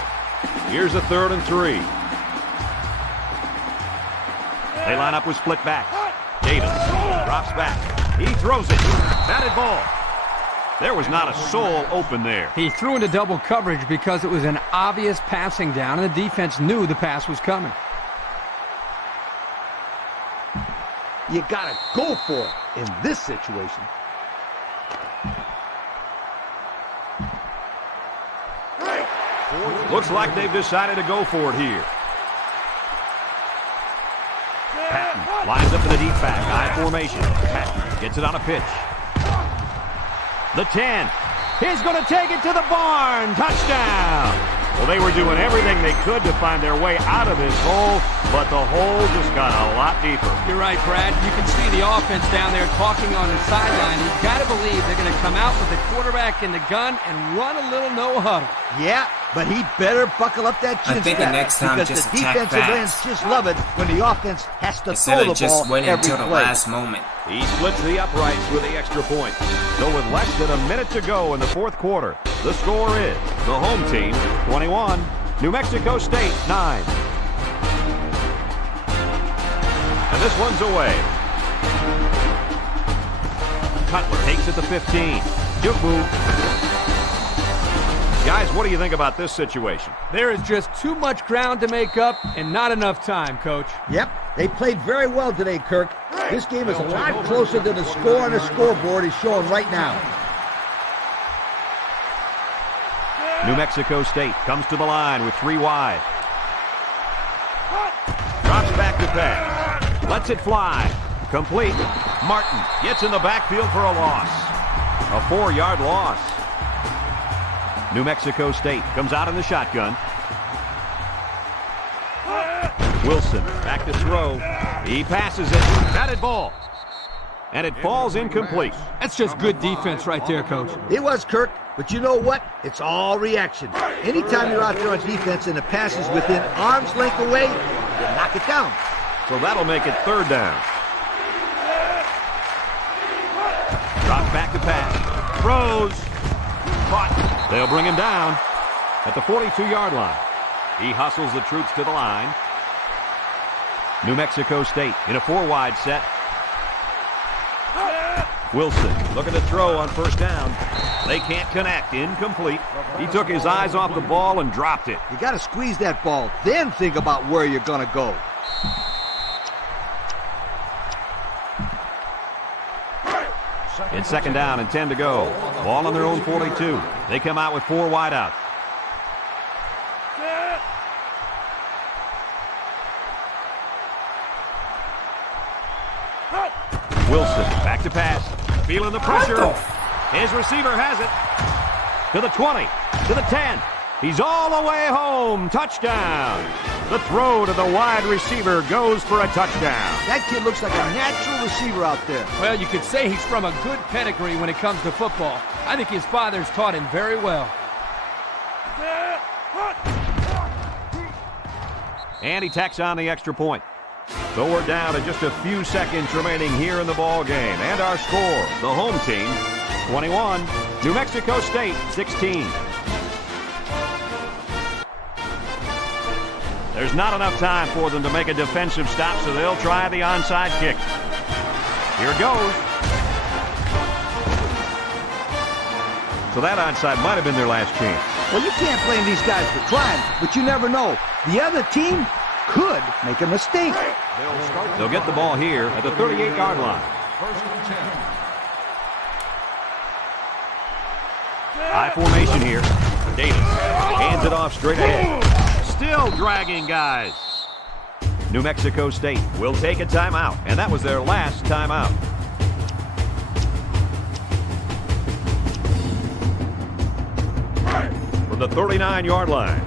Here's a 3rd and 3. They line up with split back. Davis drops back. He throws it. Batted ball. There was not a soul open there. He threw into double coverage because it was an obvious passing down, and the defense knew the pass was coming. You got to go for it in this situation. Looks like they've decided to go for it here. Patton lines up in the deep back. I formation. Patton gets it on a pitch. The 10. He's going to take it to the barn. Touchdown. Well, they were doing everything they could to find their way out of this hole, but the hole just got a lot deeper. You're right, Brad. You can see the offense down there talking on the sideline. You've got to believe they're going to come out with the quarterback in the gun and run a little no huddle. Yeah, but he better buckle up that chin I think strap, the next time because just the attack defensive ends fast. just love it when the offense has to Instead throw the of just ball waiting every until the play. last moment. He splits the uprights with the extra point. So with less than a minute to go in the fourth quarter, the score is the home team 21, New Mexico State 9. And this one's away. Cutler takes it to 15. Juke move. Guys, what do you think about this situation? There is just too much ground to make up and not enough time, Coach. Yep, they played very well today, Kirk. This game is a lot closer than the score on the scoreboard is showing right now. New Mexico State comes to the line with 3 wide. Drops back to pass. Lets it fly. Complete. Martin gets in the backfield for a loss. A 4-yard loss. New Mexico State comes out in the shotgun. Wilson back to throw. He passes it. Batted ball. And it falls incomplete. That's just good defense right there, Coach. It was, Kirk, but you know what? It's all reaction. Anytime you're out there on defense and the pass is within arm's length away, you knock it down. So that'll make it 3rd down. Drops back to pass. Throws. Caught. They'll bring him down at the 42-yard line. He hustles the troops to the line. New Mexico State in a 4-wide set. Wilson looking to throw on 1st down. They can't connect. Incomplete. He took his eyes off the ball and dropped it. You got to squeeze that ball, then think about where you're going to go. It's 2nd down and 10 to go. Ball on their own 42. They come out with 4 wideouts. Wilson back to pass. Feeling the pressure. His receiver has it. To the 20. To the 10. He's all the way home. Touchdown. The throw to the wide receiver goes for a touchdown. That kid looks like a natural receiver out there. Well, you could say he's from a good pedigree when it comes to football. I think his father's taught him very well. And he tacks on the extra point. So we're down to just a few seconds remaining here in the ball game. And our score, the home team, 21, New Mexico State, 16. There's not enough time for them to make a defensive stop, so they'll try the onside kick. Here it goes. So that onside might have been their last chance. Well, you can't blame these guys for trying, but you never know. The other team could make a mistake. They'll get the ball here at the 38-yard line. 1st and 10. High formation here. Davis hands it off straight ahead. Still dragging guys. New Mexico State will take a timeout, and that was their last timeout. From the 39-yard line,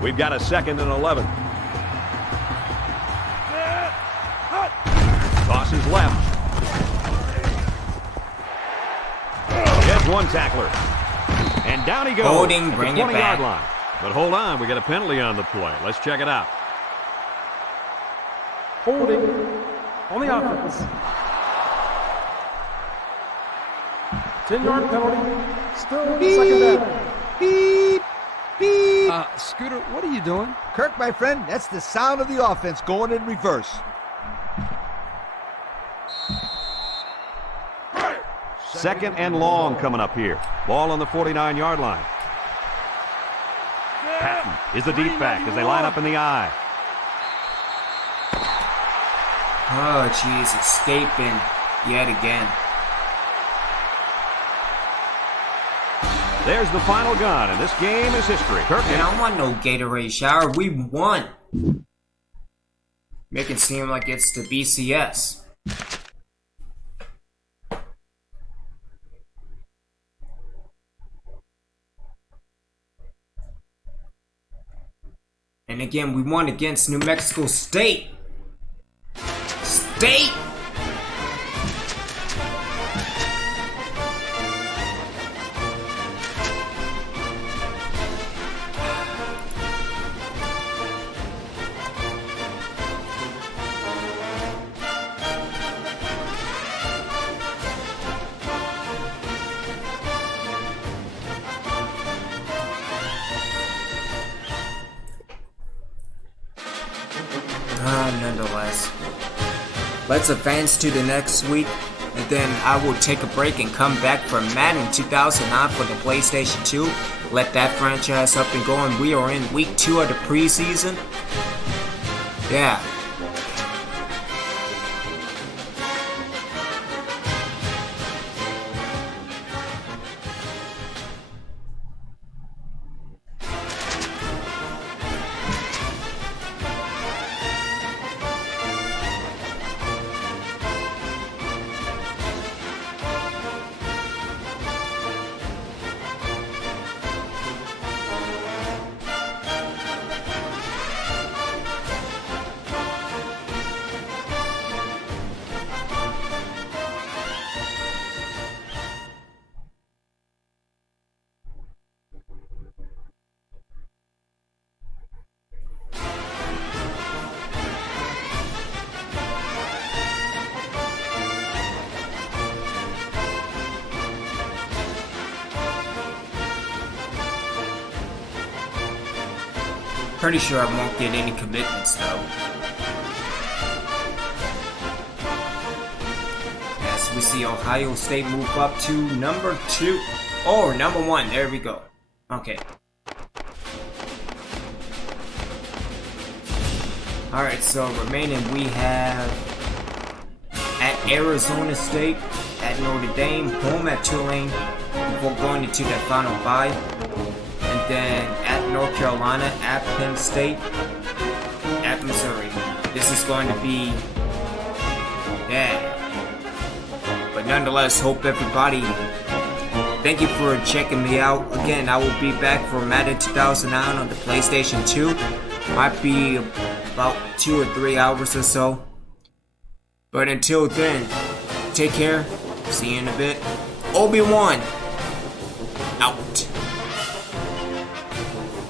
we've got a 2nd and 11. Tosses left. Gets one tackler. And down he goes. Holding, at bring the it 20-yard back. line. But hold on, we got a penalty on the play. Let's check it out. Holding on the offense. 10-yard penalty. Still 2nd down. Beep, beep. Scooter, what are you doing? Kirk, my friend, that's the sound of the offense going in reverse. 2nd and long coming up here. Ball on the 49-yard line. Patton is the deep back as they line up in the I. Oh, jeez, escaping yet again. There's the final gun, and this game is history. Kirk, Man, I don't want no Gatorade shower. We won. Make it seem like it's the BCS. And again, we won against New Mexico State. State! Nonetheless, let's advance to the next week, and then I will take a break and come back for Madden 2009 for the PlayStation 2. Let that franchise up and going. We are in week 2 of the preseason. Yeah. Pretty sure I won't get any commitments though. As we see Ohio State move up to number 2. Or number 1, there we go. Okay. Alright, so remaining we have at Arizona State, at Notre Dame, home at Tulane, before going into that final bye. And then at North Carolina, at Penn State, at Missouri. This is going to be, yeah. But nonetheless, hope everybody, thank you for checking me out. Again, I will be back for Madden 2009 on the PlayStation 2. Might be about 2 or 3 hours or so. But until then, take care. See you in a bit. Obi-Wan, out.